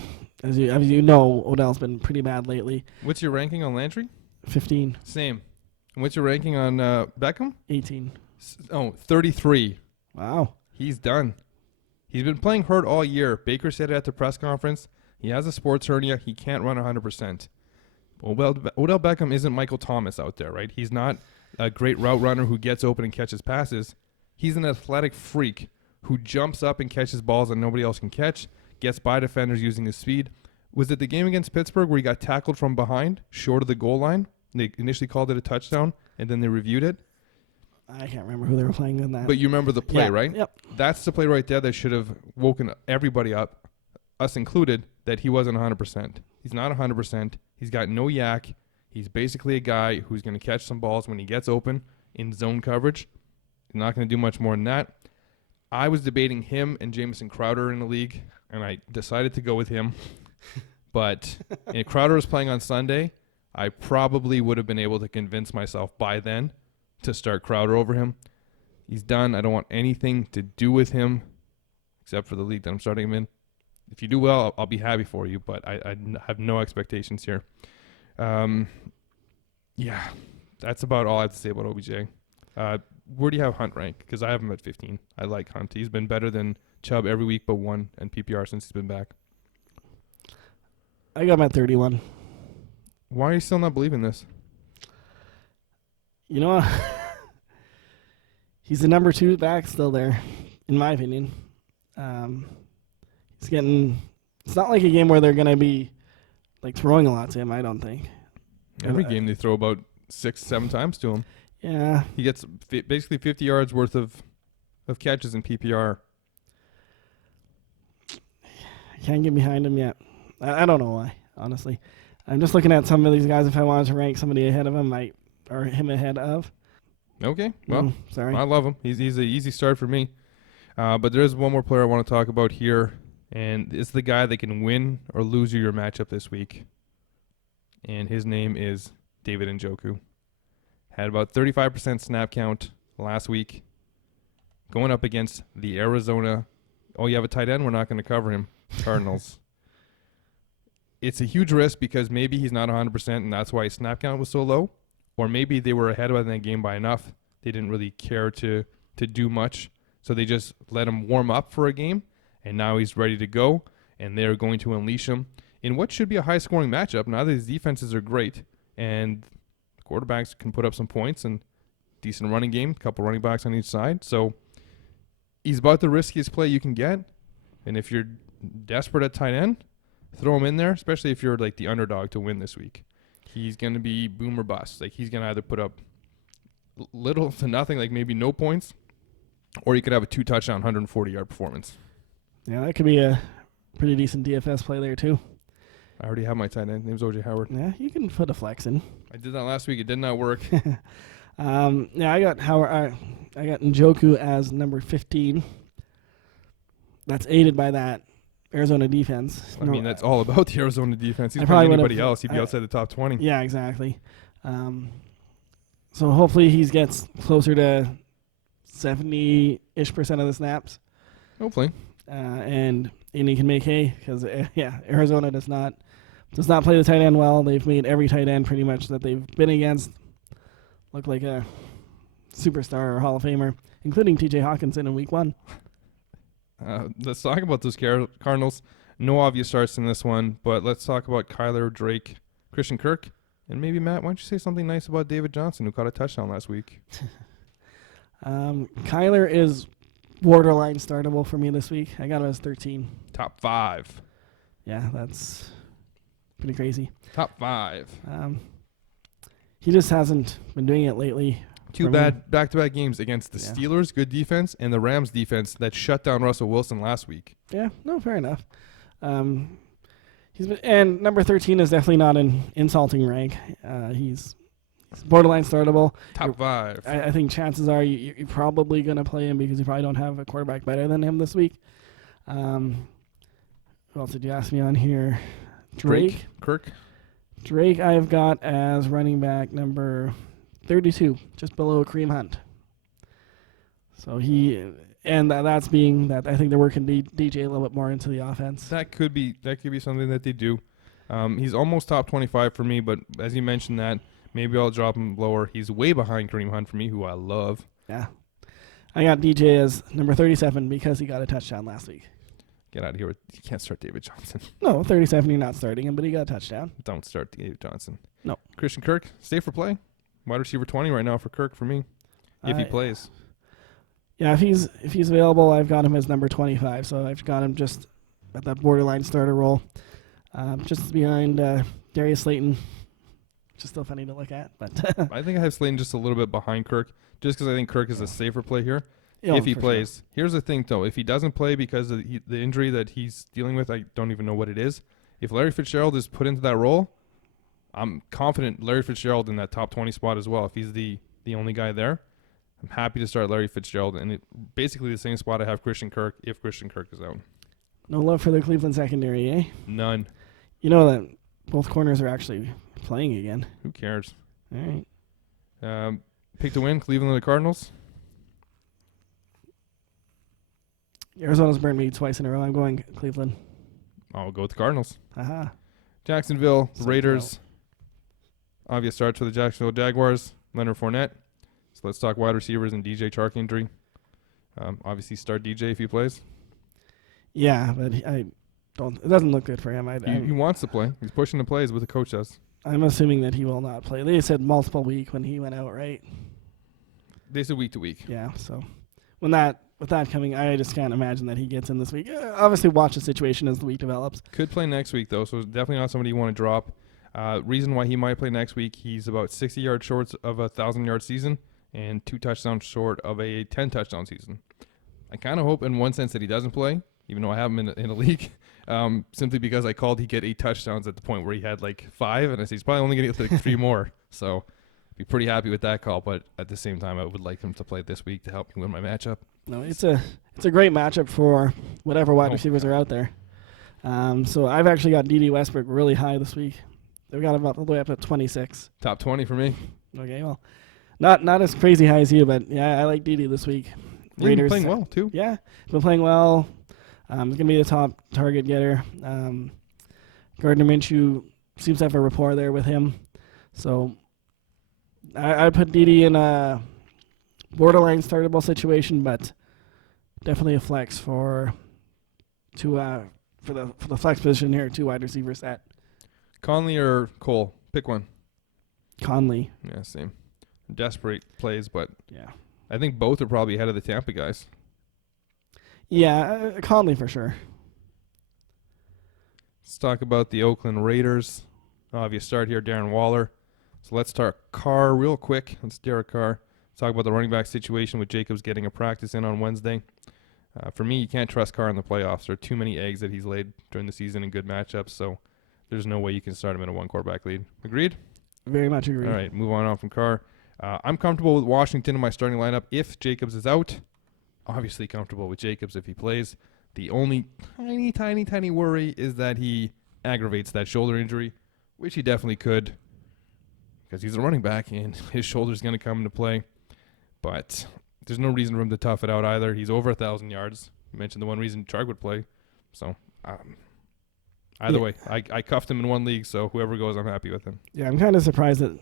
as you know, Odell's been pretty bad lately. What's your ranking on Landry? 15. Same. And what's your ranking on Beckham? 18. 33. Wow. He's done. He's been playing hurt all year. Baker said it at the press conference. He has a sports hernia. He can't run 100%. Odell Beckham isn't Michael Thomas out there, right? He's not a great route runner who gets open and catches passes. He's an athletic freak who jumps up and catches balls that nobody else can catch, gets by defenders using his speed. Was it the game against Pittsburgh where he got tackled from behind, short of the goal line? They initially called it a touchdown, and then they reviewed it. I can't remember who they were playing in that. But you remember the play, right? Yep. That's the play right there that should have woken everybody up, us included, that he wasn't 100%. He's not 100%. He's got no yak. He's basically a guy who's going to catch some balls when he gets open in zone coverage. He's not going to do much more than that. I was debating him and Jamison Crowder in the league, and I decided to go with him. But if Crowder was playing on Sunday, I probably would have been able to convince myself by then to start Crowder over him. He's done. I don't want anything to do with him except for the league that I'm starting him in. If you do well, I'll be happy for you, but I have no expectations here. Yeah, that's about all I have to say about OBJ. Where do you have Hunt rank? Because I have him at 15. I like Hunt. He's been better than Chubb every week but one and PPR since he's been back. I got him at 31. Why are you still not believing this? You know what? He's the number 2 back still there, in my opinion. He's getting... It's not like a game where they're going to be like throwing a lot to him, I don't think. Every game they throw about 6-7 times to him. Yeah. He gets basically 50 yards worth of catches in PPR. I can't get behind him yet. I don't know why, honestly. I'm just looking at some of these guys. If I wanted to rank somebody ahead of him, or him ahead of. Okay, well, sorry. I love him. He's an easy start for me. But there's one more player I want to talk about here, and it's the guy that can win or lose you your matchup this week. And his name is David Njoku. Had about 35% snap count last week. Going up against the Arizona. Oh, you have a tight end? We're not going to cover him. Cardinals. It's a huge risk because maybe he's not 100% and that's why his snap count was so low. Or maybe they were ahead of that game by enough. They didn't really care to do much. So they just let him warm up for a game. And now he's ready to go. And they're going to unleash him in what should be a high-scoring matchup. Now these defenses are great. And quarterbacks can put up some points and decent running game. A couple running backs on each side. So he's about the riskiest play you can get. And if you're desperate at tight end, throw him in there, especially if you're like the underdog to win this week. He's going to be boom or bust. Like he's going to either put up little to nothing, like maybe no points, or you could have a 2-touchdown, 140-yard performance. Yeah, that could be a pretty decent DFS play there too. I already have my tight end. His name's O.J. Howard. Yeah, you can put a flex in. I did that last week. It did not work. Yeah, I got Howard. I got Njoku as number 15. That's aided by that Arizona defense. I mean, that's all about the Arizona defense. He's I playing probably anybody else. He'd be outside the top 20. Yeah, exactly. So hopefully he gets closer to 70-ish% of the snaps. Hopefully. And he can make hay because, Arizona does not play the tight end well. They've made every tight end pretty much that they've been against look like a superstar or Hall of Famer, including T.J. Hawkinson in week 1. Let's talk about those Cardinals. No obvious starts in this one, but let's talk about Kyler, Drake, Christian Kirk, and maybe Matt. Why don't you say something nice about David Johnson, who caught a touchdown last week? Kyler is borderline startable for me this week. I got him as 13. Top 5. Yeah, that's pretty crazy. Top 5. He just hasn't been doing it lately. 2 bad back-to-back games against the Steelers, good defense, and the Rams defense that shut down Russell Wilson last week. Yeah, no, fair enough. And number 13 is definitely not an insulting rank. He's borderline startable. Top 5. I think chances are you're probably going to play him because you probably don't have a quarterback better than him this week. Who else did you ask me on here? Drake. Kirk. Drake I've got as running back number 32, just below Kareem Hunt. So that's being that I think they're working DJ a little bit more into the offense. That could be something that they do. He's almost top 25 for me, but as you mentioned that, maybe I'll drop him lower. He's way behind Kareem Hunt for me, who I love. Yeah. I got DJ as number 37 because he got a touchdown last week. Get out of here. You can't start David Johnson. No, 37, you're not starting him, but he got a touchdown. Don't start David Johnson. No. Christian Kirk, stay for play. Wide receiver 20 right now for Kirk for me, if he plays. Yeah, if he's available, I've got him as number 25, so I've got him just at that borderline starter role, just behind Darius Slayton. Just still funny to look at, but I think I have Slayton just a little bit behind Kirk, just because I think Kirk is a safer play here. Yeah, if he plays. Sure. Here's the thing, though. If he doesn't play because of the injury that he's dealing with, I don't even know what it is. If Larry Fitzgerald is put into that role, I'm confident Larry Fitzgerald in that top 20 spot as well. If he's the only guy there, I'm happy to start Larry Fitzgerald, and basically the same spot I have Christian Kirk if Christian Kirk is out. No love for the Cleveland secondary, eh? None. You know that both corners are actually playing again. Who cares? All right. Pick to win, Cleveland or the Cardinals? Arizona's burned me twice in a row. I'm going Cleveland. I'll go with the Cardinals. Haha. Jacksonville So Raiders. Obvious starts for the Jacksonville Jaguars. Leonard Fournette. So let's talk wide receivers and DJ Chark injury. Obviously start DJ if he plays. Yeah, but I don't. It doesn't look good for him. He wants to play. He's pushing the plays with the coach does. I'm assuming that he will not play. They said multiple week when he went out, right? They said week to week. Yeah. So with that coming, I just can't imagine that he gets in this week. Obviously, watch the situation as the week develops. Could play next week though, so it's definitely not somebody you want to drop. Reason why he might play next week: he's about 60 yards short of a 1,000-yard season and 2 touchdowns short of a 10-touchdown season. I kind of hope, in one sense, that he doesn't play, even though I have him in a league, simply because I called he get 8 touchdowns at the point where he had like 5, and I said he's probably only going to get like 3 more. So be pretty happy with that call, but at the same time, I would like him to play this week to help me win my matchup. No, it's a great matchup for whatever wide receivers are out there. So I've actually got Dede Westbrook really high this week. They've got him all the way up at 26. Top 20 for me. Okay, well, not as crazy high as you, but yeah, I like Dede this week. He's Raiders been playing well too. Yeah, he's been playing well. He's gonna be the top target getter. Gardner Minshew seems to have a rapport there with him, so I put Dede in a borderline startable situation, but definitely a flex for the flex position here. 2 wide receiver set. Conley or Cole? Pick one. Conley. Yeah, same. Desperate plays, but Yeah. I think both are probably ahead of the Tampa guys. Yeah, Conley for sure. Let's talk about the Oakland Raiders. Obvious start here, Darren Waller. So let's start Carr real quick. Let's Derek Carr. Let's talk about the running back situation with Jacobs getting a practice in on Wednesday. For me, you can't trust Carr in the playoffs. There are too many eggs that he's laid during the season in good matchups, so there's no way you can start him in a 1-quarterback lead. Agreed? Very much agree. All right, move on from Carr. I'm comfortable with Washington in my starting lineup if Jacobs is out. Obviously comfortable with Jacobs if he plays. The only tiny worry is that he aggravates that shoulder injury, which he definitely could because he's a running back and his shoulder's going to come into play. But there's no reason for him to tough it out either. He's over 1,000 yards. You mentioned the one reason Chark would play. So either way, I cuffed him in one league, so whoever goes, I'm happy with him. Yeah, I'm kind of surprised that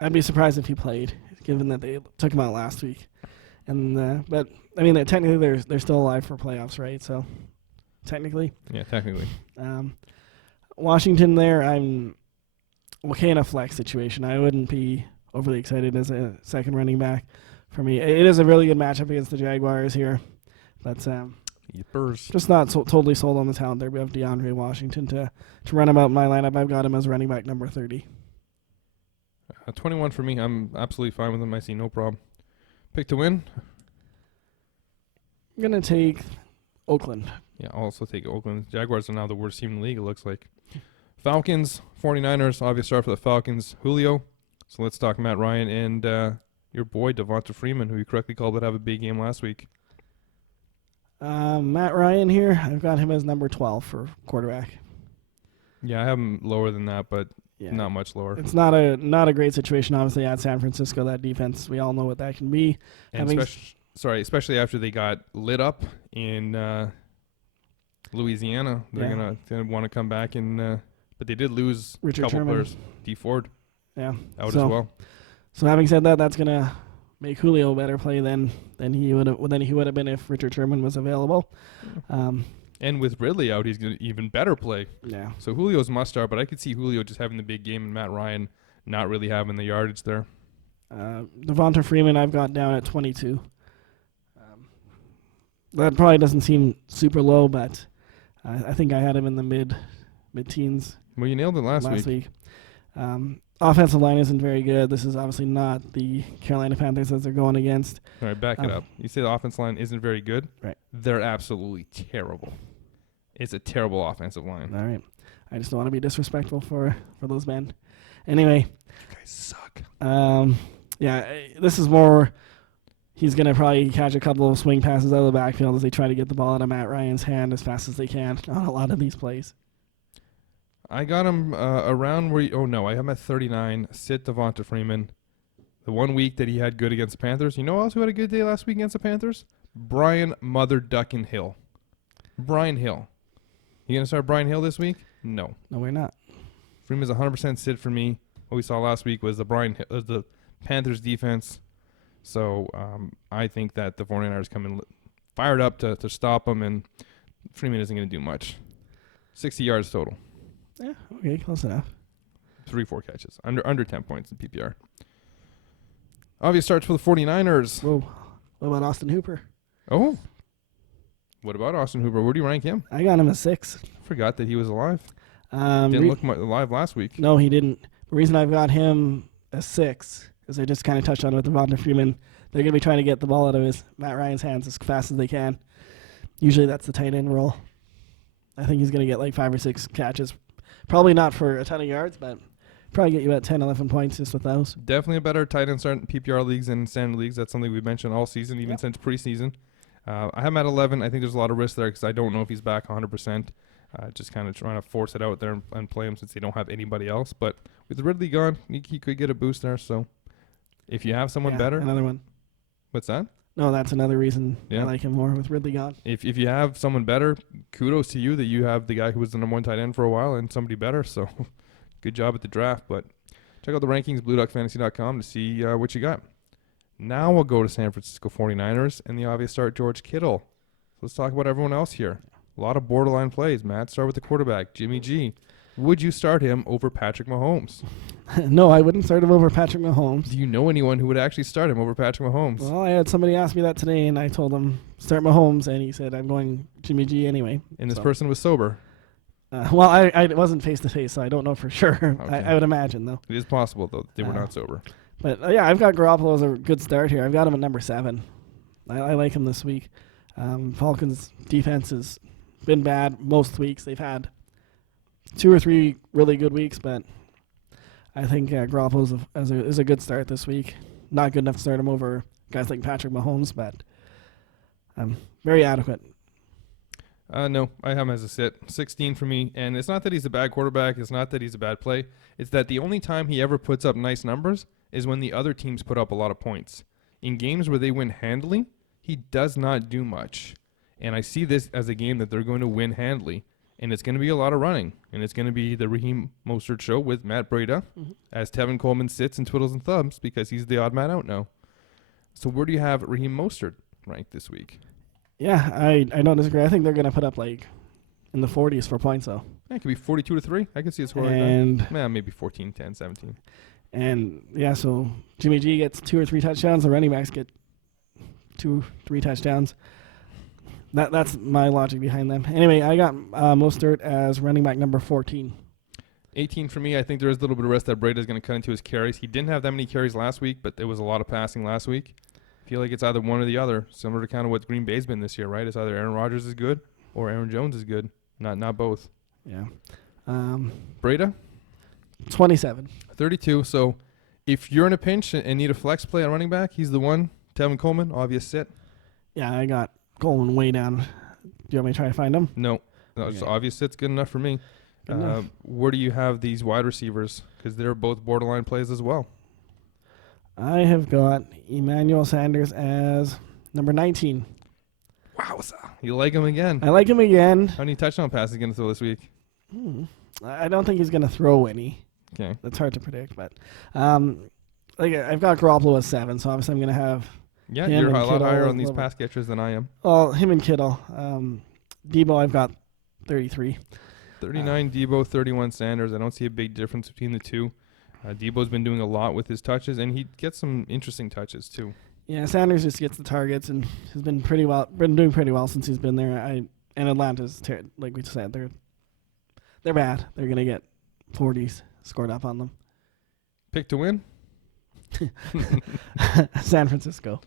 I'd be surprised if he played, given that they took him out last week. And but I mean, technically they're still alive for playoffs, right? So technically. Yeah, technically. Washington there, I'm okay in a flex situation. I wouldn't be overly excited as a second running back. For me, it is a really good matchup against the Jaguars here, but just not totally sold on the talent there. We have DeAndre Washington to run him out in my lineup. I've got him as running back number 30. 21 for me. I'm absolutely fine with him. I see no problem. Pick to win? I'm going to take Oakland. Yeah, I'll also take Oakland. Jaguars are now the worst team in the league, it looks like. Falcons, 49ers. Obvious start for the Falcons. Julio. So let's talk Matt Ryan and your boy Devonta Freeman, who you correctly called would have a big game last week. Matt Ryan here. I've got him as number 12 for quarterback. Yeah, I have him lower than that, but yeah, not much lower. It's not a great situation, obviously, at San Francisco. That defense, we all know what that can be. And especially after they got lit up in Louisiana, they're gonna want to come back and. But they did lose a couple players. D Ford, out as well. So having said that, that's gonna make Julio a better play than he would have been if Richard Sherman was available. And with Ridley out, he's gonna even better play. Yeah. So Julio's must start, but I could see Julio just having the big game and Matt Ryan not really having the yardage there. Devonta Freeman, I've got down at 22. That probably doesn't seem super low, but I think I had him in the mid-teens. Well, you nailed it last week. Offensive line isn't very good. This is obviously not the Carolina Panthers as they're going against. All right, back it up. You say the offensive line isn't very good? Right. They're absolutely terrible. It's a terrible offensive line. All right. I just don't want to be disrespectful for those men. Anyway. You guys suck. Yeah, this is more he's going to probably catch a couple of swing passes out of the backfield as they try to get the ball out of Matt Ryan's hand as fast as they can on a lot of these plays. I got him around where I have him at 39. Sit Devonta Freeman. The 1 week that he had good against the Panthers. You know who else who had a good day last week against the Panthers? Brian Mother Duckin Hill. Brian Hill. You going to start Brian Hill this week? No. No, we're not. Freeman's 100% sit for me. What we saw last week was the Panthers defense. So I think that the 49ers come in fired up to stop him, and Freeman isn't going to do much. 60 yards total. Yeah, okay, close enough. 3-4 catches. Under 10 points in PPR. Obvious starts for the 49ers. Whoa. What about Austin Hooper? Oh. What about Austin Hooper? Where do you rank him? I got him a 6. Forgot that he was alive. Didn't look alive last week. No, he didn't. The reason I've got him a 6 is I just kind of touched on it with Devonta Freeman. They're going to be trying to get the ball out of Matt Ryan's hands as fast as they can. Usually that's the tight end role. I think he's going to get like 5 or 6 catches. Probably not for a ton of yards, but probably get you about 10, 11 points just with those. Definitely a better tight end start in PPR leagues and standard leagues. That's something we've mentioned all season, even since preseason. I have him at 11. I think there's a lot of risk there because I don't know if he's back 100%. Just kind of trying to force it out there and play him since they don't have anybody else. But with Ridley gone, he could get a boost there. So if you have someone better. Another one. What's that? No, that's another reason I like him more with Ridley gone. If you have someone better, kudos to you that you have the guy who was the number 1 tight end for a while and somebody better. So good job at the draft. But check out the rankings, BlueDuckFantasy.com, to see what you got. Now we'll go to San Francisco 49ers and the obvious start, George Kittle. So let's talk about everyone else here. A lot of borderline plays. Matt, start with the quarterback, Jimmy G. Would you start him over Patrick Mahomes? No, I wouldn't start him over Patrick Mahomes. Do you know anyone who would actually start him over Patrick Mahomes? Well, I had somebody ask me that today, and I told him start Mahomes, and he said I'm going Jimmy G anyway. And this person was sober. Well, I wasn't face-to-face, so I don't know for sure. Okay. I would imagine, though. It is possible, though. They were not sober. But, I've got Garoppolo as a good start here. I've got him at number 7. I like him this week. Falcons' defense has been bad most weeks. They've had 2 or 3 really good weeks, but I think Garoppolo is a good start this week. Not good enough to start him over guys like Patrick Mahomes, but very adequate. No, I have him as a sit. 16 for me, and it's not that he's a bad quarterback. It's not that he's a bad play. It's that the only time he ever puts up nice numbers is when the other teams put up a lot of points. In games where they win handily, he does not do much. And I see this as a game that they're going to win handily. And it's going to be a lot of running. And it's going to be the Raheem Mostert show with Matt Breida as Tevin Coleman sits and twiddles and thumbs because he's the odd man out now. So where do you have Raheem Mostert ranked this week? Yeah, I don't disagree. I think they're going to put up like in the 40s for points, though. Yeah, it could be 42-3. I could see a score and like that. Maybe 14, 10, 17. And, so Jimmy G gets 2 or 3 touchdowns. The running backs get 2, 3 touchdowns. That's my logic behind them. Anyway, I got Mostert as running back number 14. 18 for me. I think there is a little bit of rest that Breida is going to cut into his carries. He didn't have that many carries last week, but there was a lot of passing last week. I feel like it's either one or the other, similar to kind of what Green Bay's been this year, right? It's either Aaron Rodgers is good or Aaron Jones is good, not both. Yeah. Breida? 27. 32. So if you're in a pinch and need a flex play on running back, he's the one. Tevin Coleman, obvious sit. Yeah, I got Coleman way down. Do you want me to try to find him? No, okay. So obvious sit's good enough for me. Where do you have these wide receivers? Because they're both borderline plays as well. I have got Emmanuel Sanders as number 19. Wow, you like him again? I like him again. How many touchdown passes is he going to throw this week? I don't think he's going to throw any. Okay. That's hard to predict, but I've got Garoppolo at 7, so obviously I'm going to have him. You're a lot higher on these pass catchers than I am. Well, him and Kittle. Debo, I've got 33. 39 Debo, 31 Sanders. I don't see a big difference between the two. Debo's been doing a lot with his touches, and he gets some interesting touches too. Yeah, Sanders just gets the targets and has been doing pretty well since he's been there. And Atlanta's like we said, they're bad. They're gonna get 40s scored up on them. Pick to win? San Francisco.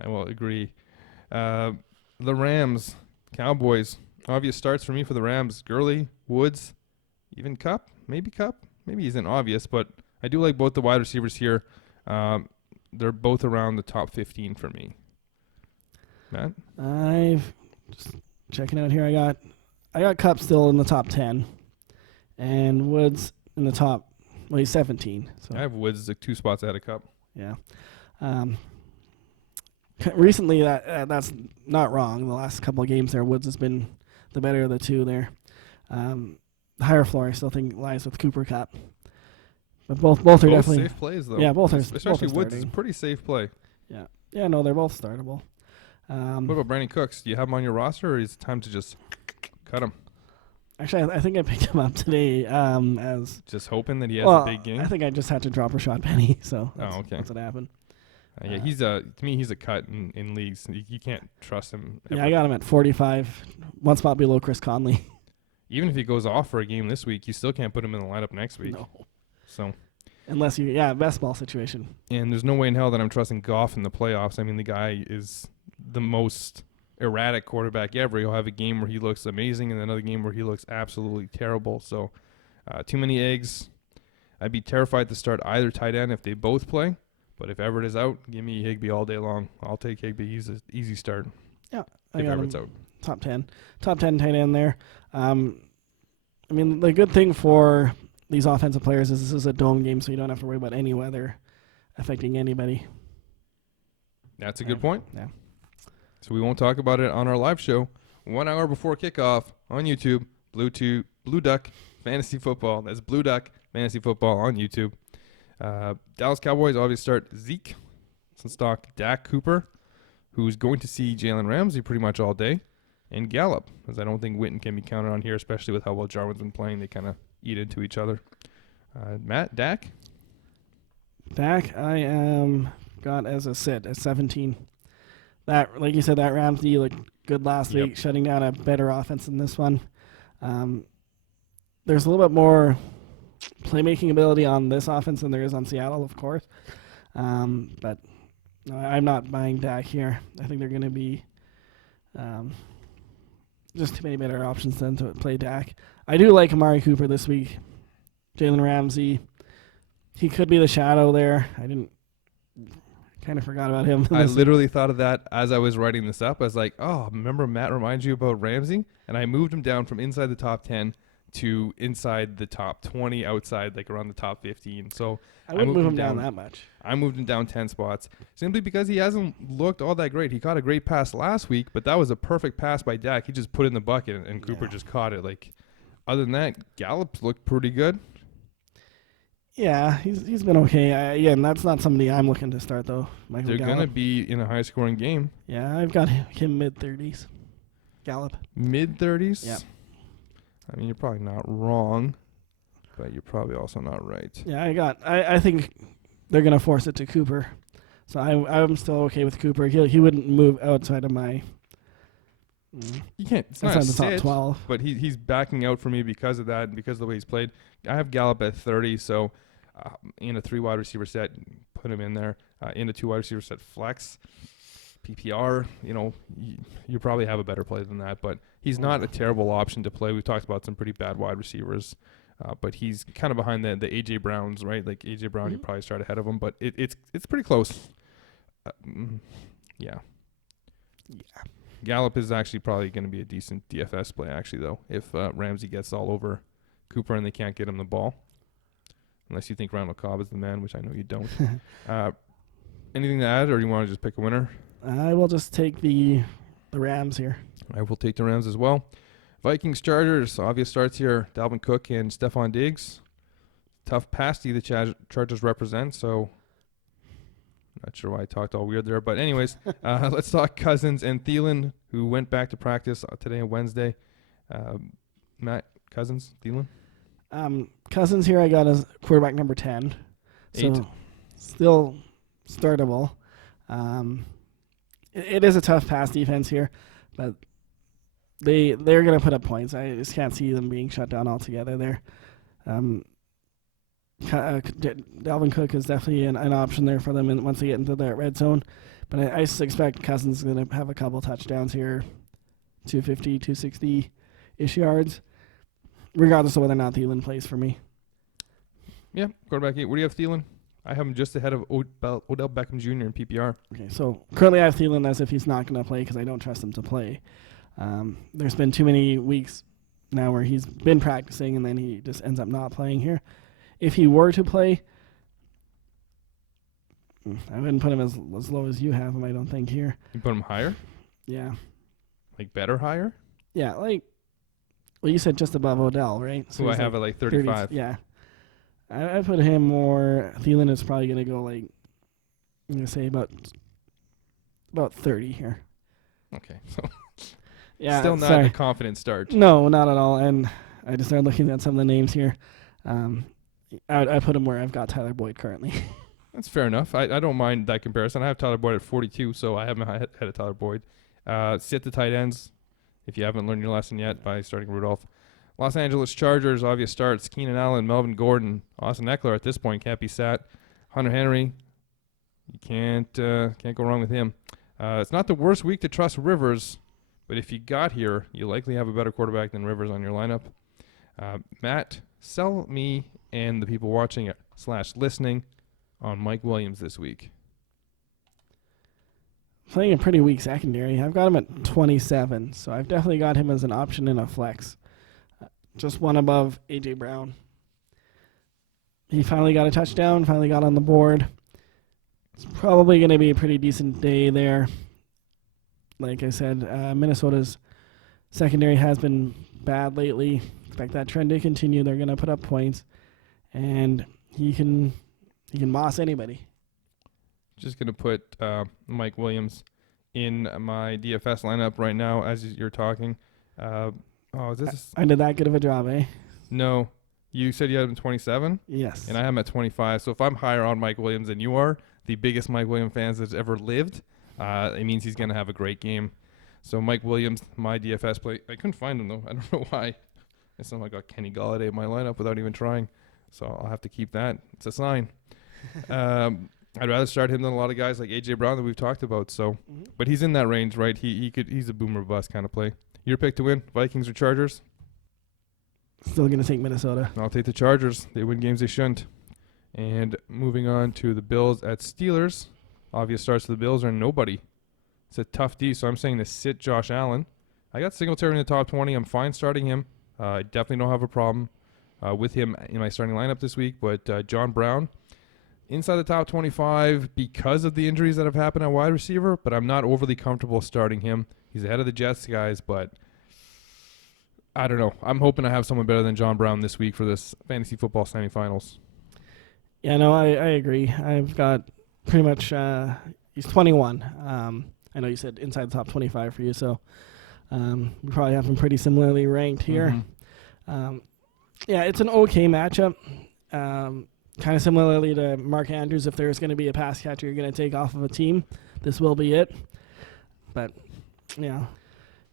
I will agree. The Rams, Cowboys. Obvious starts for me for the Rams. Gurley, Woods, even Cup. Maybe Cup. Maybe he's an obvious, but I do like both the wide receivers here. they're both around the top 15 for me. Matt? I've just checking out here. I got Cup still in the top 10, and Woods in the top. Well, he's 17. So I have Woods 2 spots ahead of Cup. yeah. Recently, that's not wrong. The last couple of games there, Woods has been the better of the two there. The higher floor, I still think, lies with Cooper Cup. But both are definitely safe plays, though. Yeah, both are. Especially both are Woods is a starting. pretty safe play. Yeah, no, they're both startable. What about Brandon Cooks? Do you have him on your roster, or is it time to just cut him? Actually, I think I picked him up today as... Just hoping that he has a big game? I think I just had to drop Rashad Penny, so okay. that's what happened. Yeah, he's to me, he's a cut in leagues. You can't trust him ever. Yeah, I got him at 45, one spot below Chris Conley. Even if he goes off for a game this week, you still can't put him in the lineup next week. No. So... Unless best ball situation. And there's no way in hell that I'm trusting Goff in the playoffs. I mean, the guy is the most erratic quarterback ever. He'll have a game where he looks amazing and another game where he looks absolutely terrible. So too many eggs. I'd be terrified to start either tight end if they both play. But if Everett is out, give me Higbee all day long. I'll take Higbee. He's an easy start. Yeah, if Everett's out. Top 10 tight end there. I mean, the good thing for these offensive players is this is a dome game, so you don't have to worry about any weather affecting anybody. That's a good point. Yeah. So we won't talk about it on our live show. 1 hour before kickoff on YouTube, Blue Duck Fantasy Football. That's Blue Duck Fantasy Football on YouTube. Dallas Cowboys obviously start Zeke, some stock Dak Cooper, who's going to see Jalen Ramsey pretty much all day, and Gallup, as I don't think Witten can be counted on here, especially with how well Jarwin's been playing. They kind of eat into each other. Matt, Dak? Dak, I am got as a sit at 17. That, like you said, that Ramsey looked good last week, shutting down a better offense than this one. There's a little bit more playmaking ability on this offense than there is on Seattle, of course. But no, I'm not buying Dak here. I think they're going to be just too many better options than to play Dak. I do like Amari Cooper this week. Jalen Ramsey, he could be the shadow there. I kind of forgot about him. I literally thought of that as I was writing this up. I was like, oh, remember Matt reminds you about Ramsey? And I moved him down from inside the top 10 to inside the top 20, outside, like around the top 15. So I wouldn't move him down that much. I moved him down 10 spots simply because he hasn't looked all that great. He caught a great pass last week, but that was a perfect pass by Dak. He just put it in the bucket, and Cooper just caught it. Like, other than that, Gallup's looked pretty good. Yeah, he's been okay. Again, that's not somebody I'm looking to start, though. They're going to be in a high-scoring game. Yeah, I've got him mid-30s. Gallup. Mid-30s? Yeah. I mean, you're probably not wrong, but you're probably also not right. Yeah, I think they're going to force it to Cooper. So I'm still okay with Cooper. He wouldn't move outside of my... You can't. It's not outside the sit, top 12. But he's backing out for me because of that and because of the way he's played. I have Gallup at 30, so in a 3 wide receiver set, put him in there. In a 2 wide receiver set flex, PPR, you probably have a better play than that. But he's not a terrible option to play. We've talked about some pretty bad wide receivers. But he's kind of behind the A.J. Browns, right? Like A.J. Brown, you probably start ahead of him. But it's pretty close. Yeah. Gallup is actually probably going to be a decent DFS play, actually, though, if Ramsey gets all over Cooper and they can't get him the ball. Unless you think Randall Cobb is the man, which I know you don't. Anything to add, or do you want to just pick a winner? I will just take the Rams here. I will take the Rams as well. Vikings Chargers, obvious starts here. Dalvin Cook and Stephon Diggs. Tough pass D the Chargers represent, so... Not sure why I talked all weird there. But anyways, let's talk Cousins and Thielen, who went back to practice today on Wednesday. Matt, Cousins, Thielen? Cousins here I got as quarterback number 10. 8. So still startable. It is a tough pass defense here, but they're going to put up points. I just can't see them being shut down altogether there. Dalvin Cook is definitely an option there for them once they get into that red zone. But I just expect Cousins is going to have a couple touchdowns here, 250, 260-ish yards, regardless of whether or not Thielen plays for me. Yeah, quarterback 8. Where do you have Thielen? I have him just ahead of Odell Beckham Jr. in PPR. Okay, so currently I have Thielen as if he's not going to play because I don't trust him to play. There's been too many weeks now where he's been practicing and then he just ends up not playing here. If he were to play, I wouldn't put him as low as you have him, I don't think, here. You put him higher? Yeah. Like better higher? Yeah, well, you said just above Odell, right? So I have it like 35. 30s, yeah. I put him more. Thielen is probably going to go I'm going to say about 30 here. Okay, so yeah, still not a confident start. No, not at all. And I just started looking at some of the names here. I put him where I've got Tyler Boyd currently. That's fair enough. I don't mind that comparison. I have Tyler Boyd at 42, so I have him ahead of Tyler Boyd. Sit the tight ends if you haven't learned your lesson yet by starting Rudolph. Los Angeles Chargers, obvious starts. Keenan Allen, Melvin Gordon, Austin Eckler at this point can't be sat. Hunter Henry, you can't go wrong with him. It's not the worst week to trust Rivers, but if you got here, you likely have a better quarterback than Rivers on your lineup. Matt, sell me and the people watching it / listening on Mike Williams this week. Playing a pretty weak secondary. I've got him at 27, so I've definitely got him as an option in a flex. Just one above A.J. Brown. He finally got a touchdown, finally got on the board. It's probably going to be a pretty decent day there. Like I said, Minnesota's secondary has been bad lately. Expect that trend to continue. They're going to put up points, and he can moss anybody. Just going to put Mike Williams in my DFS lineup right now as you're talking. Is this? I did that good of a job, eh? No. You said you had him 27? Yes. And I have him at 25. So if I'm higher on Mike Williams than you are, the biggest Mike Williams fans that's ever lived, it means he's going to have a great game. So Mike Williams, my DFS play. I couldn't find him, though. I don't know why. I somehow got Kenny Golladay in my lineup without even trying. So I'll have to keep that. It's a sign. I'd rather start him than a lot of guys like A.J. Brown that we've talked about. So, But he's in that range, right? He's a boomer bust kind of play. Your pick to win, Vikings or Chargers? Still going to take Minnesota. I'll take the Chargers. They win games they shouldn't. And moving on to the Bills at Steelers. Obvious starts for the Bills are nobody. It's a tough D, so I'm saying to sit Josh Allen. I got Singletary in the top 20. I'm fine starting him. I definitely don't have a problem with him in my starting lineup this week. But John Brown, inside the top 25 because of the injuries that have happened at wide receiver, but I'm not overly comfortable starting him. He's ahead of the Jets guys, but I don't know. I'm hoping I have someone better than John Brown this week for this fantasy football semifinals. Yeah, no, I agree. I've got pretty much he's 21. I know you said inside the top 25 for you, so we probably have him pretty similarly ranked here. Yeah, it's an okay matchup. Kind of similarly to Mark Andrews, if there's going to be a pass catcher you're going to take off of a team, this will be it. But,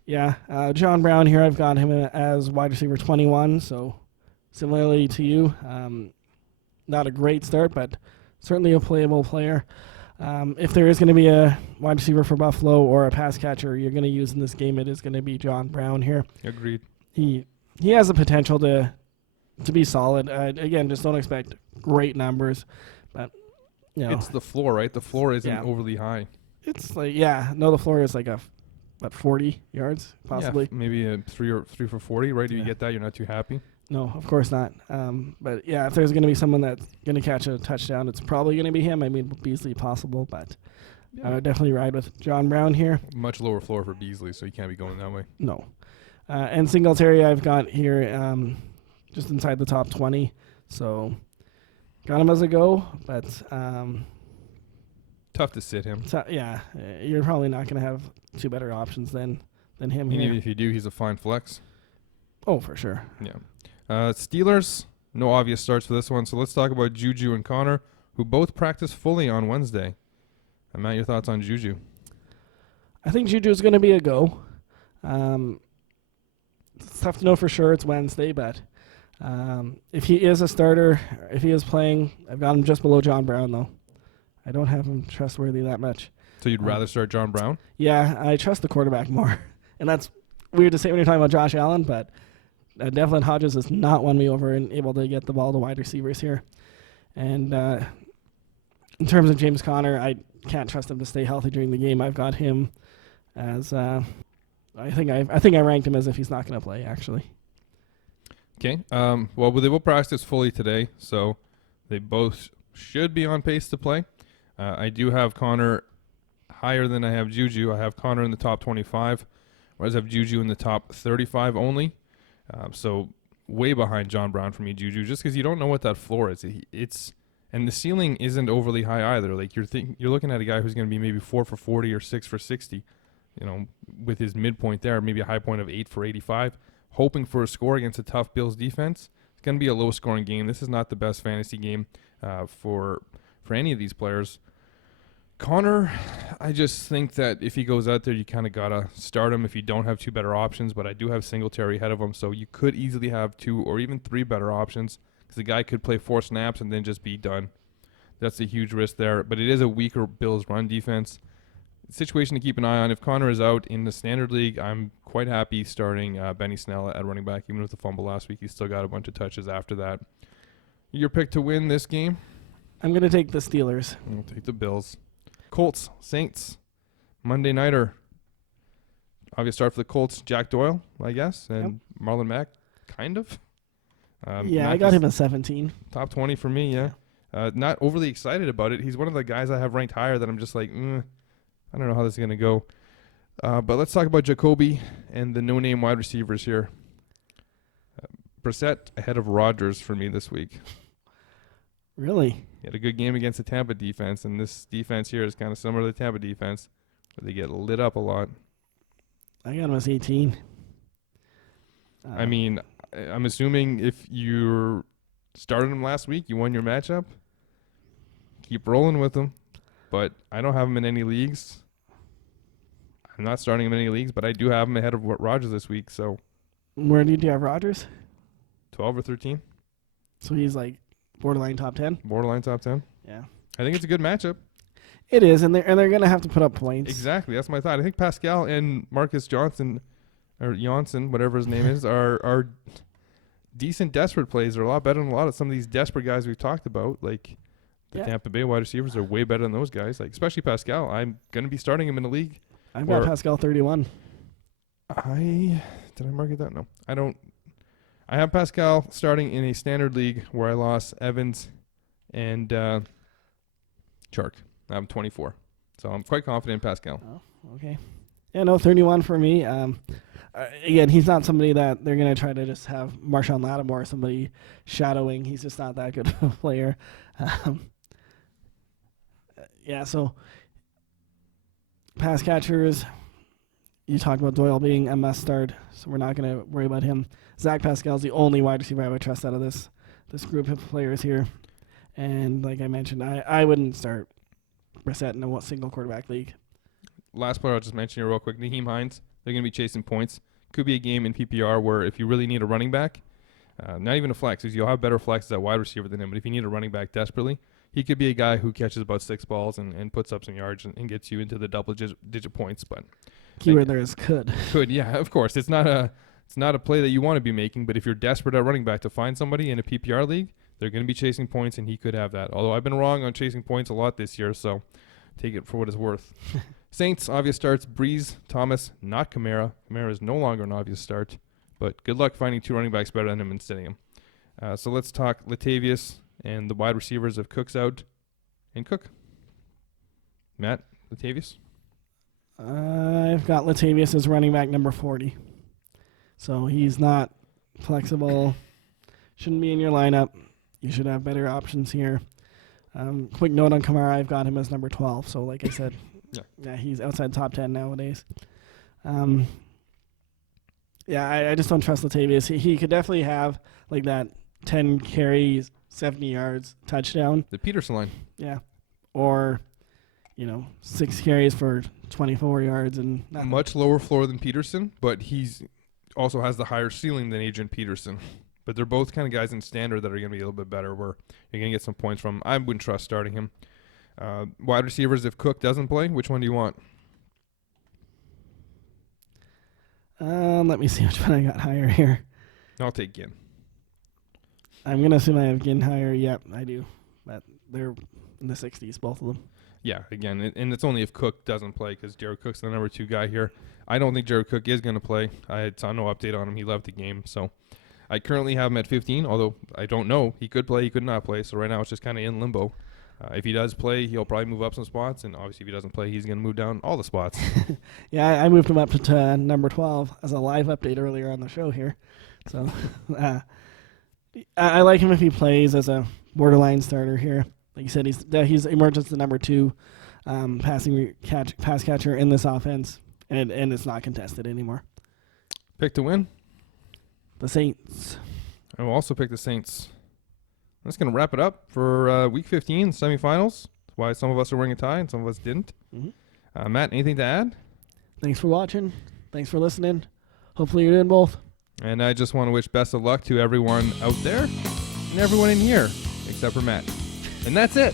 John Brown here, I've got him as wide receiver 21, so similarly to you, not a great start, but certainly a playable player. If there is going to be a wide receiver for Buffalo or a pass catcher you're going to use in this game, it is going to be John Brown here. Agreed. He has the potential to be solid. Again, just don't expect great numbers, but it's the floor, right? The floor isn't overly high. It's like the floor is like 40 yards possibly. Yeah, maybe a 3 for 40, right? If you get that, you're not too happy. No, of course not. But yeah, if there's going to be someone that's going to catch a touchdown, it's probably going to be him. I mean, Beasley possible, but I would definitely ride with John Brown here. Much lower floor for Beasley, so you can't be going that way. No. And Singletary I've got here just inside the top 20. So got him as a go, but tough to sit him. You're probably not going to have two better options than him here. Even if you do, he's a fine flex. Oh, for sure. Yeah. Steelers, no obvious starts for this one, so let's talk about Juju and Connor, who both practiced fully on Wednesday. Matt, your thoughts on Juju? I think Juju's going to be a go. It's tough to know for sure. It's Wednesday, but if he is a starter, if he is playing, I've got him just below John Brown, though. I don't have him trustworthy that much. So you'd rather start John Brown? Yeah, I trust the quarterback more. And that's weird to say when you're talking about Josh Allen, but Devlin Hodges has not won me over and able to get the ball to wide receivers here. And in terms of James Conner, I can't trust him to stay healthy during the game. I've got him as I think I ranked him as if he's not going to play, actually. Okay. Well, they will practice fully today, so they both should be on pace to play. I do have Connor higher than I have Juju. I have Connor in the top 25, whereas I have Juju in the top 35 only. So way behind John Brown for me, Juju, just because you don't know what that floor is. And the ceiling isn't overly high either. Like you're looking at a guy who's going to be maybe 4 for 40 or 6 for 60, with his midpoint there, maybe a high point of 8 for 85, hoping for a score against a tough Bills defense. It's going to be a low-scoring game. This is not the best fantasy game for any of these players. Connor, I just think that if he goes out there, you kind of got to start him if you don't have two better options, but I do have Singletary ahead of him, so you could easily have 2 or even 3 better options because the guy could play 4 snaps and then just be done. That's a huge risk there, but it is a weaker Bills run defense. Situation to keep an eye on. If Connor is out in the standard league, I'm quite happy starting Benny Snell at running back. Even with the fumble last week, he's still got a bunch of touches after that. Your pick to win this game? I'm going to take the Steelers. I'll take the Bills. Colts, Saints, Monday nighter. Obvious start for the Colts, Jack Doyle, I guess, and Marlon Mack, kind of. Mack I got him at 17. Top 20 for me, yeah. Not overly excited about it. He's one of the guys I have ranked higher that I'm just like, I don't know how this is going to go. But let's talk about Jacoby and the no-name wide receivers here. Brissett ahead of Rodgers for me this week. Really? He had a good game against the Tampa defense, and this defense here is kind of similar to the Tampa defense, where they get lit up a lot. I got him as 18. I mean, I'm assuming if you started him last week, you won your matchup. Keep rolling with him. But I don't have him in any leagues. I'm not starting him in any leagues, but I do have him ahead of Rodgers this week. So, where did you have Rodgers? 12 or 13. So he's like borderline top 10. Borderline top 10. Yeah, I think it's a good matchup. it is, and they're gonna have to put up points. Exactly, that's my thought. I think Pascal and Marcus Johnson, or Johnson, whatever his name is, are decent desperate plays. They're a lot better than a lot of some of these desperate guys we've talked about, like. The Tampa Bay wide receivers are way better than those guys, like especially Pascal. I'm going to be starting him in the league. I've got Pascal 31. Did I mark it that? No. I don't. I have Pascal starting in a standard league where I lost Evans and Chark. I'm 24. So I'm quite confident in Pascal. Oh, okay. Yeah, no, 31 for me. Again, he's not somebody that they're going to try to just have Marshawn Lattimore, somebody shadowing. He's just not that good of a player. So pass catchers, you talked about Doyle being a must start, so we're not going to worry about him. Zach Pascal's the only wide receiver I would trust out of this group of players here. And like I mentioned, I wouldn't start Brissett in a single quarterback league. Last player I'll just mention here real quick, Naheem Hines. They're going to be chasing points. Could be a game in PPR where if you really need a running back, not even a flex, because you'll have better flexes at wide receiver than him, but if you need a running back desperately, he could be a guy who catches about 6 balls and puts up some yards and gets you into the double-digit points. But keyword there is could. Could, yeah, of course. It's not a play that you want to be making, but if you're desperate at running back to find somebody in a PPR league, they're going to be chasing points, and he could have that. Although I've been wrong on chasing points a lot this year, so take it for what it's worth. Saints, obvious starts. Breeze, Thomas, not Kamara. Kamara is no longer an obvious start, but good luck finding 2 running backs better than him and sitting him. So let's talk Latavius and the wide receivers of Cook's out and Cook. Matt, Latavius? I've got Latavius as running back number 40. So he's not flexible. Shouldn't be in your lineup. You should have better options here. Quick note on Kamara, I've got him as number 12. So like I said, yeah, he's outside top 10 nowadays. I just don't trust Latavius. He could definitely have like that 10 carries, 70 yards touchdown. The Peterson line. Yeah. Or, 6 carries for 24 yards. And much lower floor than Peterson, but he's also has the higher ceiling than Adrian Peterson. But they're both kind of guys in standard that are going to be a little bit better where you're going to get some points from. I wouldn't trust starting him. Wide receivers, if Cook doesn't play, which one do you want? Let me see which one I got higher here. I'll take Ginn. I'm going to assume I have Ginn higher. Yep, I do. But they're in the 60s, both of them. Yeah, again, and it's only if Cook doesn't play because Jared Cook's the number 2 guy here. I don't think Jared Cook is going to play. I saw no update on him. He left the game. So I currently have him at 15, although I don't know. He could play, he could not play. So right now it's just kind of in limbo. If he does play, he'll probably move up some spots. And obviously if he doesn't play, he's going to move down all the spots. Yeah, I moved him up to number 12 as a live update earlier on the show here. So I like him if he plays as a borderline starter here. Like you said, he's emerged as the number 2 pass catcher in this offense, and it's not contested anymore. Pick to win? The Saints. I will also pick the Saints. That's going to wrap it up for Week 15 semifinals. That's why some of us are wearing a tie and some of us didn't. Mm-hmm. Matt, anything to add? Thanks for watching. Thanks for listening. Hopefully you're doing both. And I just want to wish best of luck to everyone out there and everyone in here, except for Matt. And that's it.